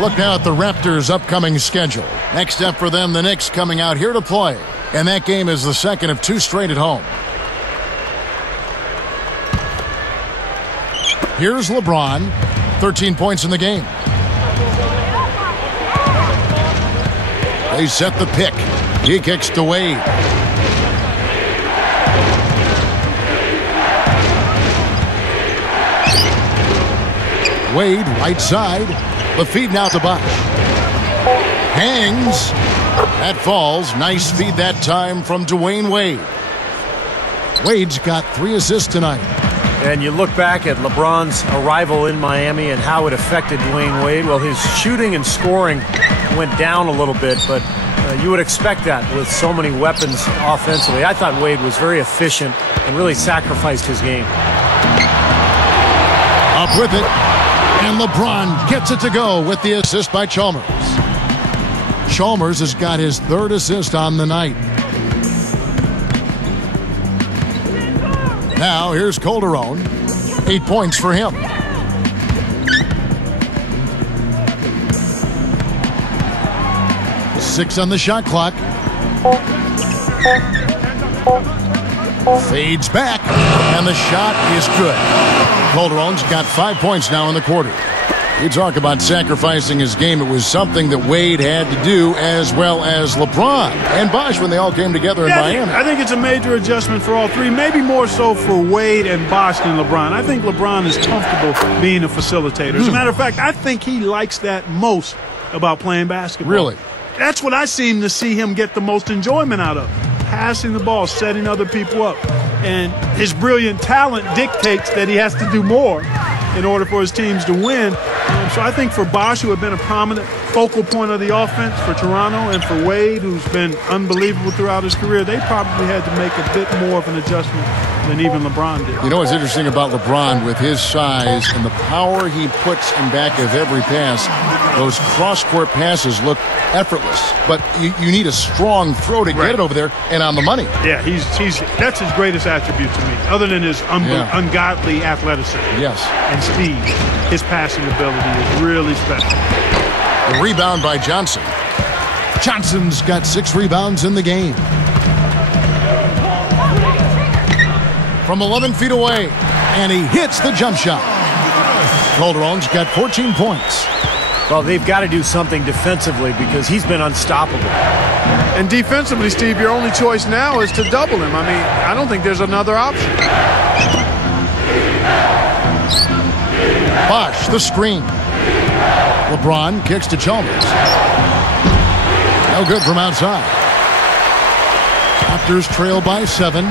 Look now at the Raptors' upcoming schedule. Next up for them, the Knicks coming out here to play. And that game is the second of 2 straight at home. Here's LeBron, 13 points in the game. They set the pick. He kicks to Wade. Wade, right side. The feed now to Bosch. Hangs. That falls. Nice feed that time from Dwayne Wade. Wade's got 3 assists tonight. And you look back at LeBron's arrival in Miami and how it affected Dwayne Wade. Well, his shooting and scoring went down a little bit, but you would expect that with so many weapons offensively. I thought Wade was very efficient and really sacrificed his game. Up with it. And LeBron gets it to go with the assist by Chalmers. Chalmers has got his 3rd assist on the night. Now here's Calderon. 8 points for him. Six on the shot clock. Fades back, and the shot is good. Calderon's got 5 points now in the quarter. You talk about sacrificing his game. It was something that Wade had to do, as well as LeBron and Bosch when they all came together in Miami. I think it's a major adjustment for all three, maybe more so for Wade and Bosch than LeBron. I think LeBron is comfortable being a facilitator. As a matter of fact, I think he likes that most about playing basketball. Really? That's what I seem to see him get the most enjoyment out of. Passing the ball, setting other people up. And his brilliant talent dictates that he has to do more in order for his teams to win. So I think for Bosh, who had been a prominent focal point of the offense for Toronto, and for Wade, who's been unbelievable throughout his career, they probably had to make a bit more of an adjustment than even LeBron did. You know what's interesting about LeBron with his size and the power he puts in back of every pass, those cross-court passes look effortless, but you need a strong throw to get it over there and on the money. Yeah, that's his greatest attribute to me, other than his ungodly athleticism. Yes. And speed. His passing ability is really special. The rebound by Johnson. Johnson's got 6 rebounds in the game. From 11 feet away, and he hits the jump shot. Calderon's got 14 points. Well, they've got to do something defensively because he's been unstoppable. And defensively, Steve, your only choice now is to double him. I mean, I don't think there's another option. Bosh, the screen. LeBron kicks to Chalmers. No good from outside. Raptors trail by 7.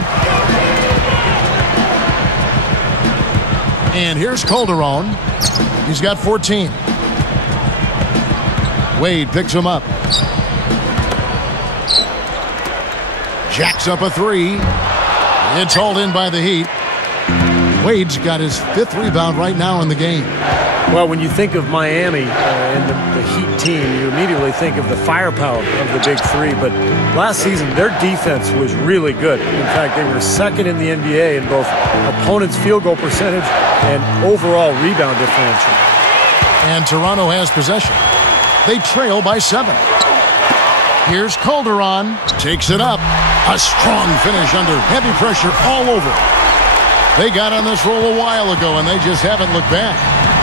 And here's Calderon. He's got 14. Wade picks him up. Jacks up a 3. It's hauled in by the Heat. Wade's got his 5th rebound right now in the game. Well, when you think of Miami and the Heat team, you immediately think of the firepower of the big 3. But last season, their defense was really good. In fact, they were 2nd in the NBA in both opponents' field goal percentage and overall rebound differential. And Toronto has possession. They trail by 7. Here's Calderon. Takes it up. A strong finish under heavy pressure all over. They got on this roll a while ago, and they just haven't looked back.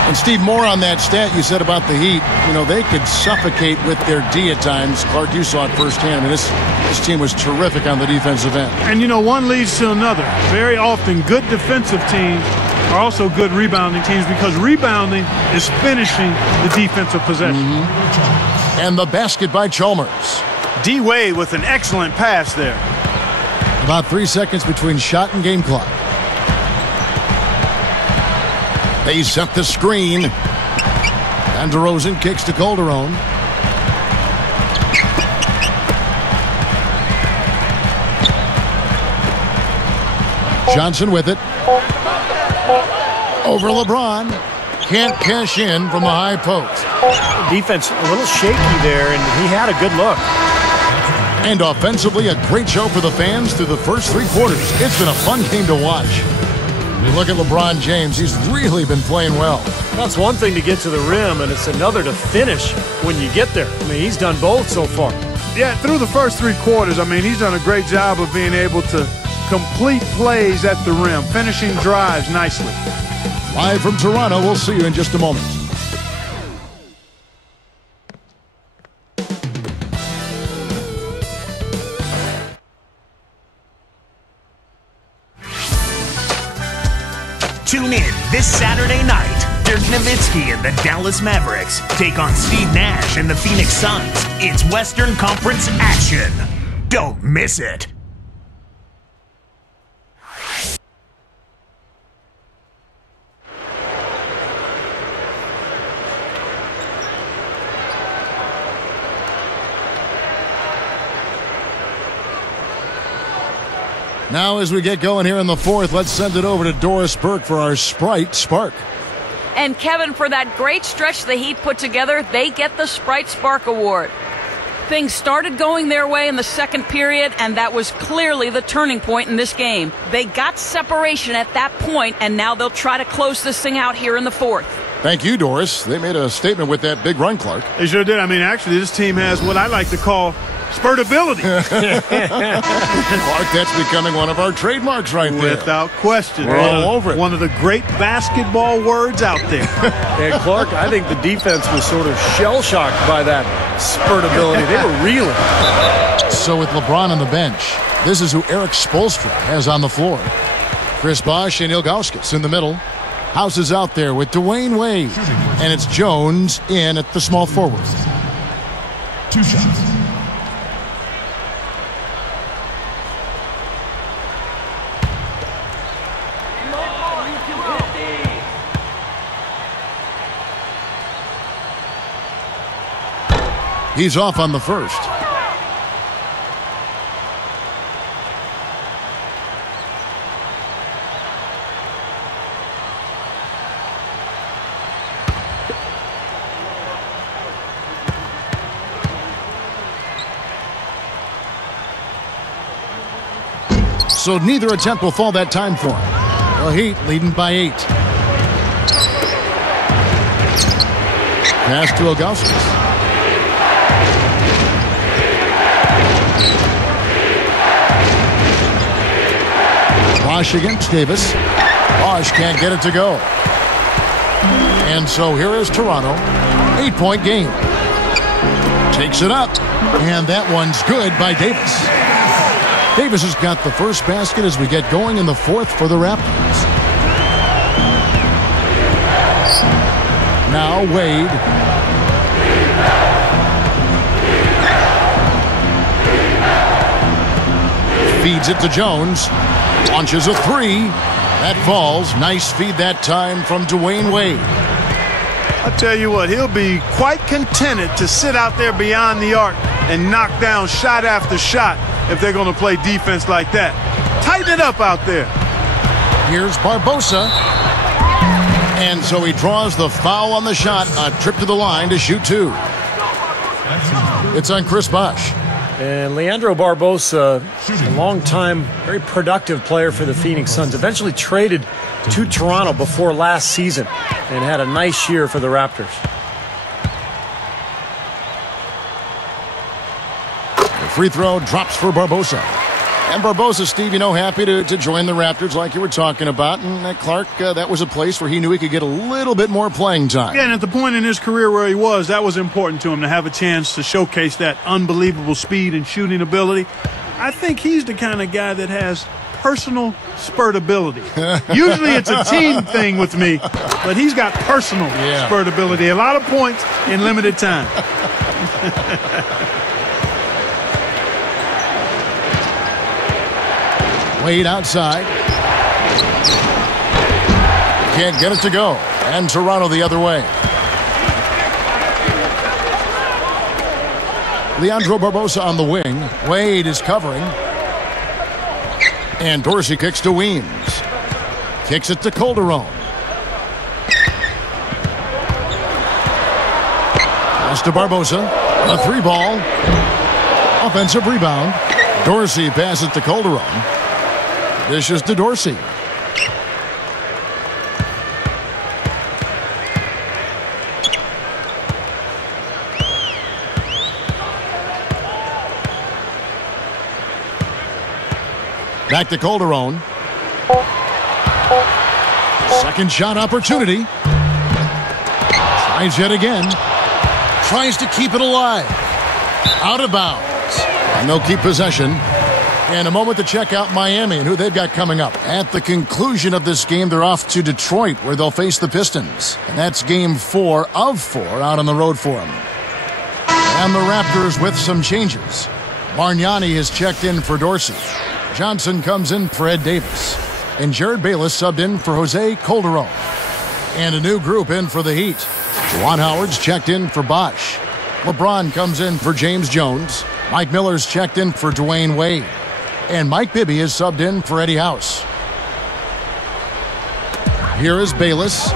And Steve, more on that stat you said about the Heat. You know, they could suffocate with their D at times. Clark, you saw it firsthand. I mean, this team was terrific on the defensive end. And, you know, one leads to another. Very often, good defensive teams are also good rebounding teams because rebounding is finishing the defensive possession. And the basket by Chalmers. D. Wade with an excellent pass there. About 3 seconds between shot and game clock. They set the screen. And DeRozan kicks to Calderon. Johnson with it. Over LeBron. Can't cash in from the high post. Defense a little shaky there, and he had a good look. And offensively, a great show for the fans through the first 3 quarters. It's been a fun game to watch. You look at LeBron James, he's really been playing well. That's one thing to get to the rim, and it's another to finish when you get there. I mean, he's done both so far. Yeah, through the first 3 quarters, I mean, he's done a great job of being able to complete plays at the rim, finishing drives nicely. Live from Toronto, we'll see you in just a moment. Tune in this Saturday night. Dirk Nowitzki and the Dallas Mavericks take on Steve Nash and the Phoenix Suns. It's Western Conference action. Don't miss it. Now as we get going here in the 4th, let's send it over to Doris Burke for our Sprite Spark. And Kevin, for that great stretch the Heat put together, they get the Sprite Spark Award. Things started going their way in the 2nd period, and that was clearly the turning point in this game. They got separation at that point, and now they'll try to close this thing out here in the 4th. Thank you, Doris. They made a statement with that big run, Clark. They sure did. I mean, actually, this team has what I like to call spurtability. Clark, that's becoming one of our trademarks right there. Without question. We're all over it. One of the great basketball words out there. And Clark, I think the defense was sort of shell-shocked by that spurtability. They were reeling. So with LeBron on the bench, this is who Eric Spoelstra has on the floor. Chris Bosh and Ilgauskas in the middle. House is out there with Dwayne Wade. And it's Jones in at the small forward. 2 shots. He's off on the first. So neither attempt will fall that time for him. The Heat leading by 8. Pass to Ilgauskas. Bosch against Davis. Bosch can't get it to go. And so here is Toronto. 8-point game. Takes it up. And that one's good by Davis. Davis has got the first basket as we get going in the fourth for the Raptors. Now Wade. Feeds it to Jones. Launches a three. That falls. Nice feed that time from Dwayne Wade. I tell you what, he'll be quite contented to sit out there beyond the arc and knock down shot after shot if they're going to play defense like that. Tighten it up out there. Here's Barbosa. And so he draws the foul on the shot. A trip to the line to shoot 2. It's on Chris Bosh. And Leandro Barbosa, a long-time, very productive player for the Phoenix Suns, eventually traded to Toronto before last season and had a nice year for the Raptors. The free throw drops for Barbosa. And Barbosa, Steve, happy to join the Raptors like you were talking about. And Clark, that was a place where he knew he could get a little bit more playing time. Yeah, and at the point in his career where he was, that was important to him to have a chance to showcase that unbelievable speed and shooting ability. I think he's the kind of guy that has personal spurtability. Usually it's a team thing with me, but he's got personal spurtability. A lot of points in limited time. Wade outside. Can't get it to go. And Toronto the other way. Leandro Barbosa on the wing. Wade is covering. And Dorsey kicks to Weems. Kicks it to Calderon. Pass to Barbosa. A 3-ball. Offensive rebound. Dorsey passes to Calderon. Dishes to Dorsey. Back to Calderon. Second shot opportunity. Tries yet again. Tries to keep it alive. Out of bounds. And they'll keep possession. And a moment to check out Miami and who they've got coming up. At the conclusion of this game, they're off to Detroit, where they'll face the Pistons. And that's game 4 of 4 out on the road for them. And the Raptors with some changes. Bargnani is checked in for Dorsey. Johnson comes in for Ed Davis. And Jared Bayless subbed in for Jose Calderon. And a new group in for the Heat. Juwan Howard's checked in for Bosh. LeBron comes in for James Jones. Mike Miller's checked in for Dwayne Wade. And Mike Bibby is subbed in for Eddie House. Here is Bayless.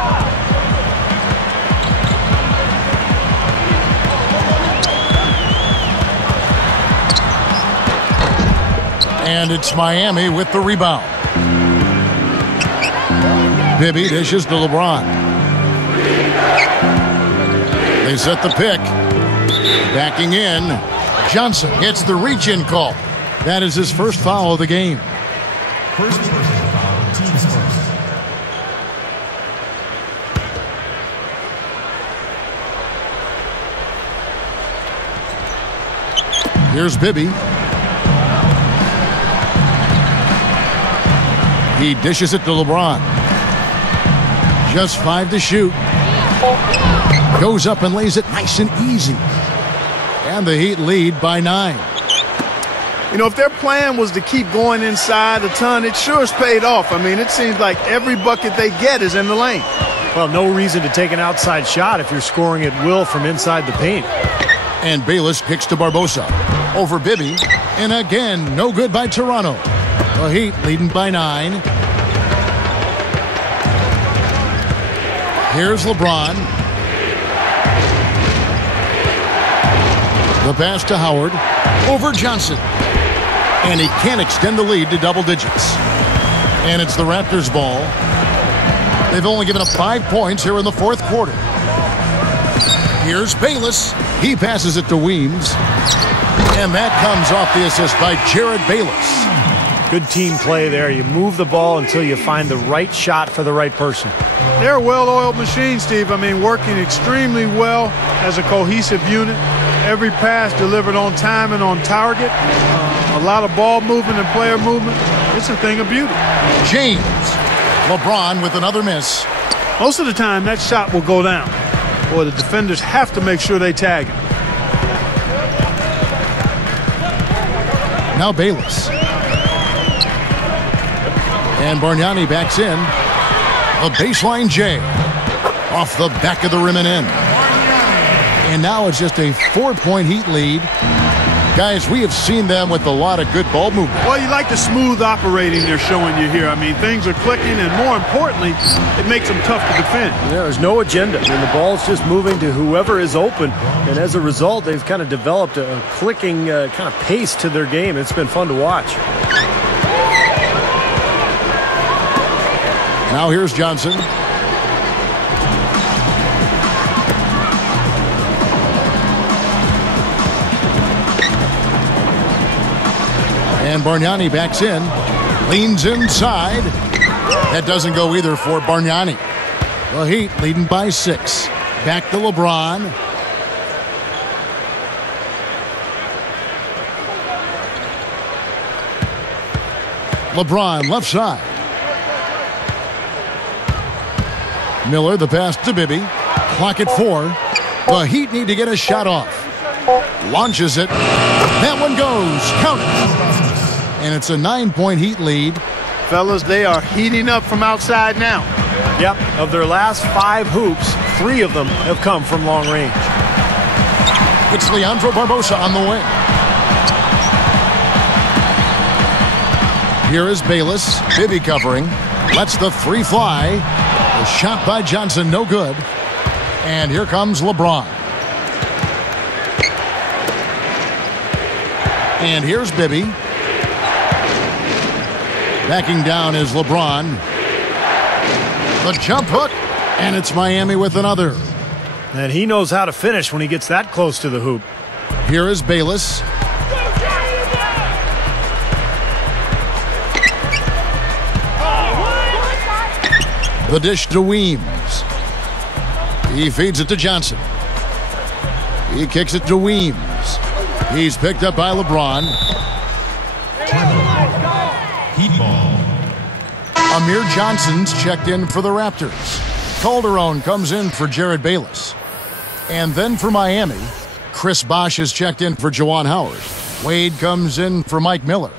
And it's Miami with the rebound. Bibby dishes to LeBron. They set the pick. Backing in. Johnson gets the reach-in call. That is his first foul of the game. First personal foul, team's first. Here's Bibby. He dishes it to LeBron. Just 5 to shoot. Goes up and lays it nice and easy. And the Heat lead by 9. If their plan was to keep going inside a ton, it sure has paid off. I mean, it seems like every bucket they get is in the lane. Well, no reason to take an outside shot if you're scoring at will from inside the paint. And Bayless kicks to Barbosa. Over Bibby. And again, no good by Toronto. The Heat leading by 9. Here's LeBron. The pass to Howard. Over Johnson. And he can't extend the lead to double digits. And it's the Raptors' ball. They've only given up 5 points here in the fourth quarter. Here's Bayless. He passes it to Weems. And that comes off the assist by Jared Bayless. Good team play there. You move the ball until you find the right shot for the right person. They're a well-oiled machine, Steve. I mean, working extremely well as a cohesive unit. Every pass delivered on time and on target. A lot of ball movement and player movement. It's a thing of beauty. James. LeBron with another miss. Most of the time, that shot will go down. Boy, the defenders have to make sure they tag him. Now Bayless. And Bargnani backs in. A baseline J. Off the back of the rim and in. And now it's just a 4-point Heat lead. Guys, we have seen them with a lot of good ball movement. Well, you like the smooth operating they're showing you here. I mean, things are clicking, and more importantly, it makes them tough to defend. There's no agenda. I mean, the ball's just moving to whoever is open, and as a result, they've kind of developed a clicking kind of pace to their game. It's been fun to watch. Now here's Johnson. And Bargnani backs in. Leans inside. That doesn't go either for Bargnani. The Heat leading by 6. Back to LeBron. LeBron left side. Miller the pass to Bibby. Clock at 4. The Heat need to get a shot off. Launches it. That one goes. Count it. And it's a 9-point Heat lead. Fellas, they are heating up from outside now. Yep, of their last 5 hoops, 3 of them have come from long range. It's Leandro Barbosa on the wing. Here is Bayless. Bibby covering. Lets the 3 fly. The shot by Johnson, no good. And here comes LeBron. And here's Bibby. Backing down is LeBron. The jump hook. And it's Miami with another. And he knows how to finish when he gets that close to the hoop. Here is Bayless. The dish to Weems. He feeds it to Johnson. He kicks it to Weems. He's picked up by LeBron. Heat ball. Amir Johnson's checked in for the Raptors. Calderon comes in for Jared Bayless. And then for Miami, Chris Bosh is checked in for Juwan Howard. Wade comes in for Mike Miller.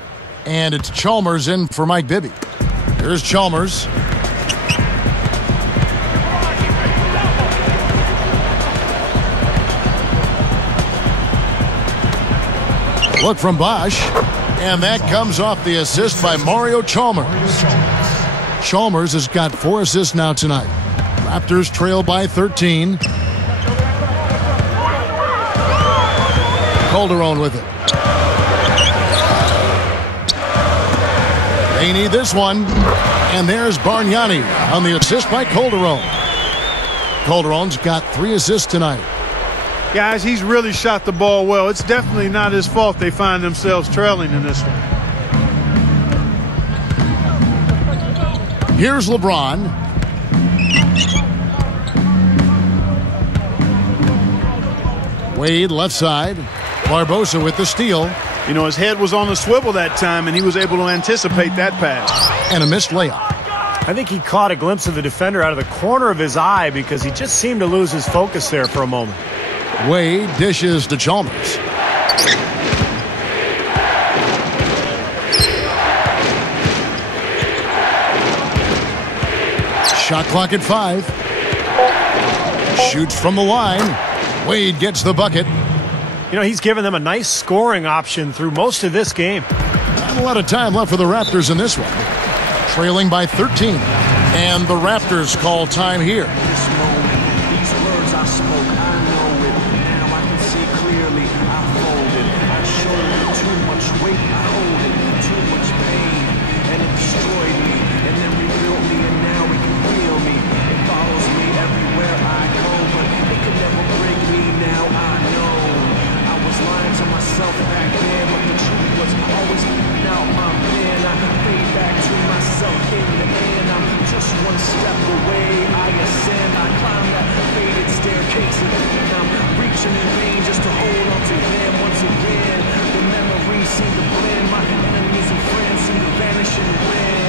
And it's Chalmers in for Mike Bibby. Here's Chalmers. Look from Bosh. And that comes off the assist by Mario Chalmers. Chalmers has got 4 assists now tonight. Raptors trail by 13. Calderon with it. They need this one. And there's Bargnani on the assist by Calderon. Calderon's got 3 assists tonight. Guys, he's really shot the ball well. It's definitely not his fault they find themselves trailing in this one. Here's LeBron. Wade left side. Barbosa with the steal. You know, his head was on the swivel that time, and he was able to anticipate that pass. And a missed layup. I think he caught a glimpse of the defender out of the corner of his eye because he just seemed to lose his focus there for a moment. Wade dishes to Chalmers. Shot clock at 5. Shoots from the line. Wade gets the bucket. You know, he's given them a nice scoring option through most of this game. Not a lot of time left for the Raptors in this one. Trailing by 13. And the Raptors call time here. This moment, these words I spoke, I know it. Now I can see clearly. I folded. I shouldered too much weight. I hold it. Too much pain. And it destroyed me. And then rebuilt me. And now it can heal me. It follows me everywhere I go. But it can never break me. Now I know. I was lying to myself back then. But the truth was always keeping out my man. I fade back to myself in the end. I'm just one step away. I ascend. I climb that faded staircase. And I'm reaching in vain just to hold on to them once again. The memories seem to blend. My enemies and friends seem to vanish in the wind.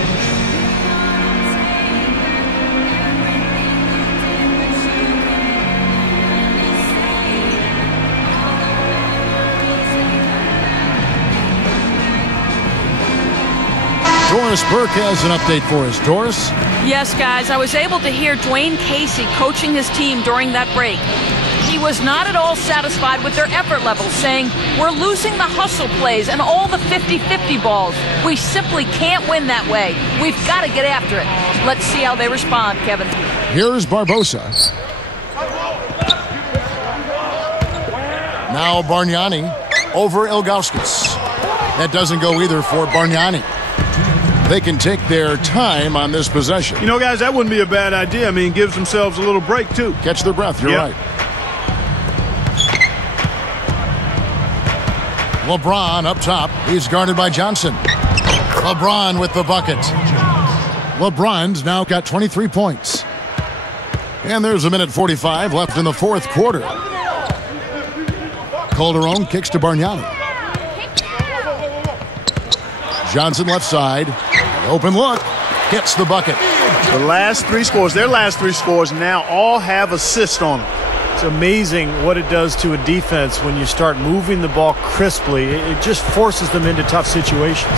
Doris Burke has an update for us. Doris? Yes, guys, I was able to hear Dwayne Casey coaching his team during that break. He was not at all satisfied with their effort level, saying, "We're losing the hustle plays and all the 50-50 balls. We simply can't win that way. We've got to get after it." Let's see how they respond, Kevin. Here's Barbosa. Now Bargnani over Ilgauskas. That doesn't go either for Bargnani. They can take their time on this possession. You know, guys, that wouldn't be a bad idea. I mean, gives themselves a little break, too. Catch their breath. You're right. LeBron up top. He's guarded by Johnson. LeBron with the bucket. LeBron's now got 23 points. And there's a minute 45 left in the fourth quarter. Calderon kicks to Bargnani. Johnson left side. Open look. Gets the bucket. The last three scores, their last three scores now all have assists on them. It's amazing what it does to a defense when you start moving the ball crisply. It just forces them into tough situations.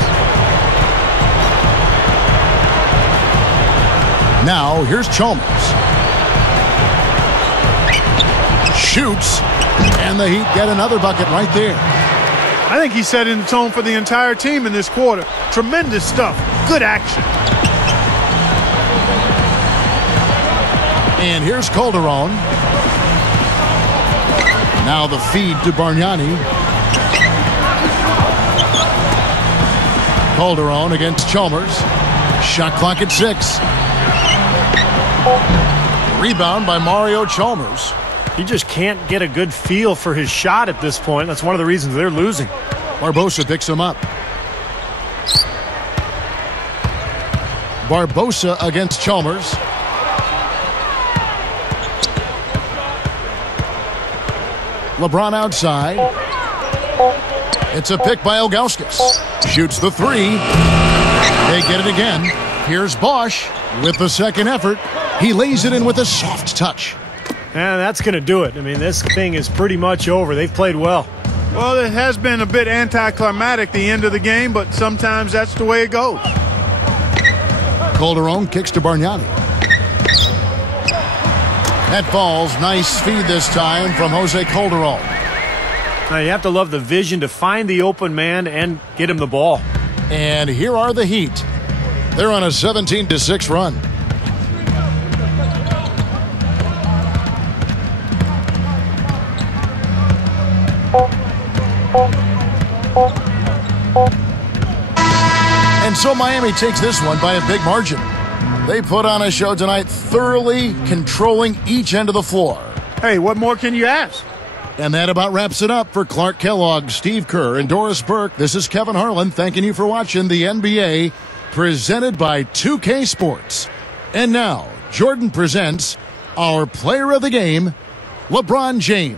Now, here's Chalmers. Shoots. And the Heat get another bucket right there. I think he set in the tone for the entire team in this quarter. Tremendous stuff. Good action. And here's Calderon. Now the feed to Bargnani. Calderon against Chalmers. Shot clock at 6. Rebound by Mario Chalmers. He just can't get a good feel for his shot at this point. That's one of the reasons they're losing. Barbosa picks him up. Barbosa against Chalmers. LeBron outside. It's a pick by Ilgauskas. Shoots the three. They get it again. Here's Bosch with the second effort. He lays it in with a soft touch. And that's going to do it. I mean, this thing is pretty much over. They've played well. Well, it has been a bit anticlimactic the end of the game, but sometimes that's the way it goes. Calderon kicks to Bargnani. That falls. Nice feed this time from Jose Calderon. Now, you have to love the vision to find the open man and get him the ball. And here are the Heat. They're on a 17-6 run. And so Miami takes this one by a big margin. They put on a show tonight, thoroughly controlling each end of the floor. Hey, what more can you ask? And that about wraps it up for Clark Kellogg, Steve Kerr, and Doris Burke. This is Kevin Harlan thanking you for watching the NBA, presented by 2K Sports. And now, Jordan presents our player of the game, LeBron James.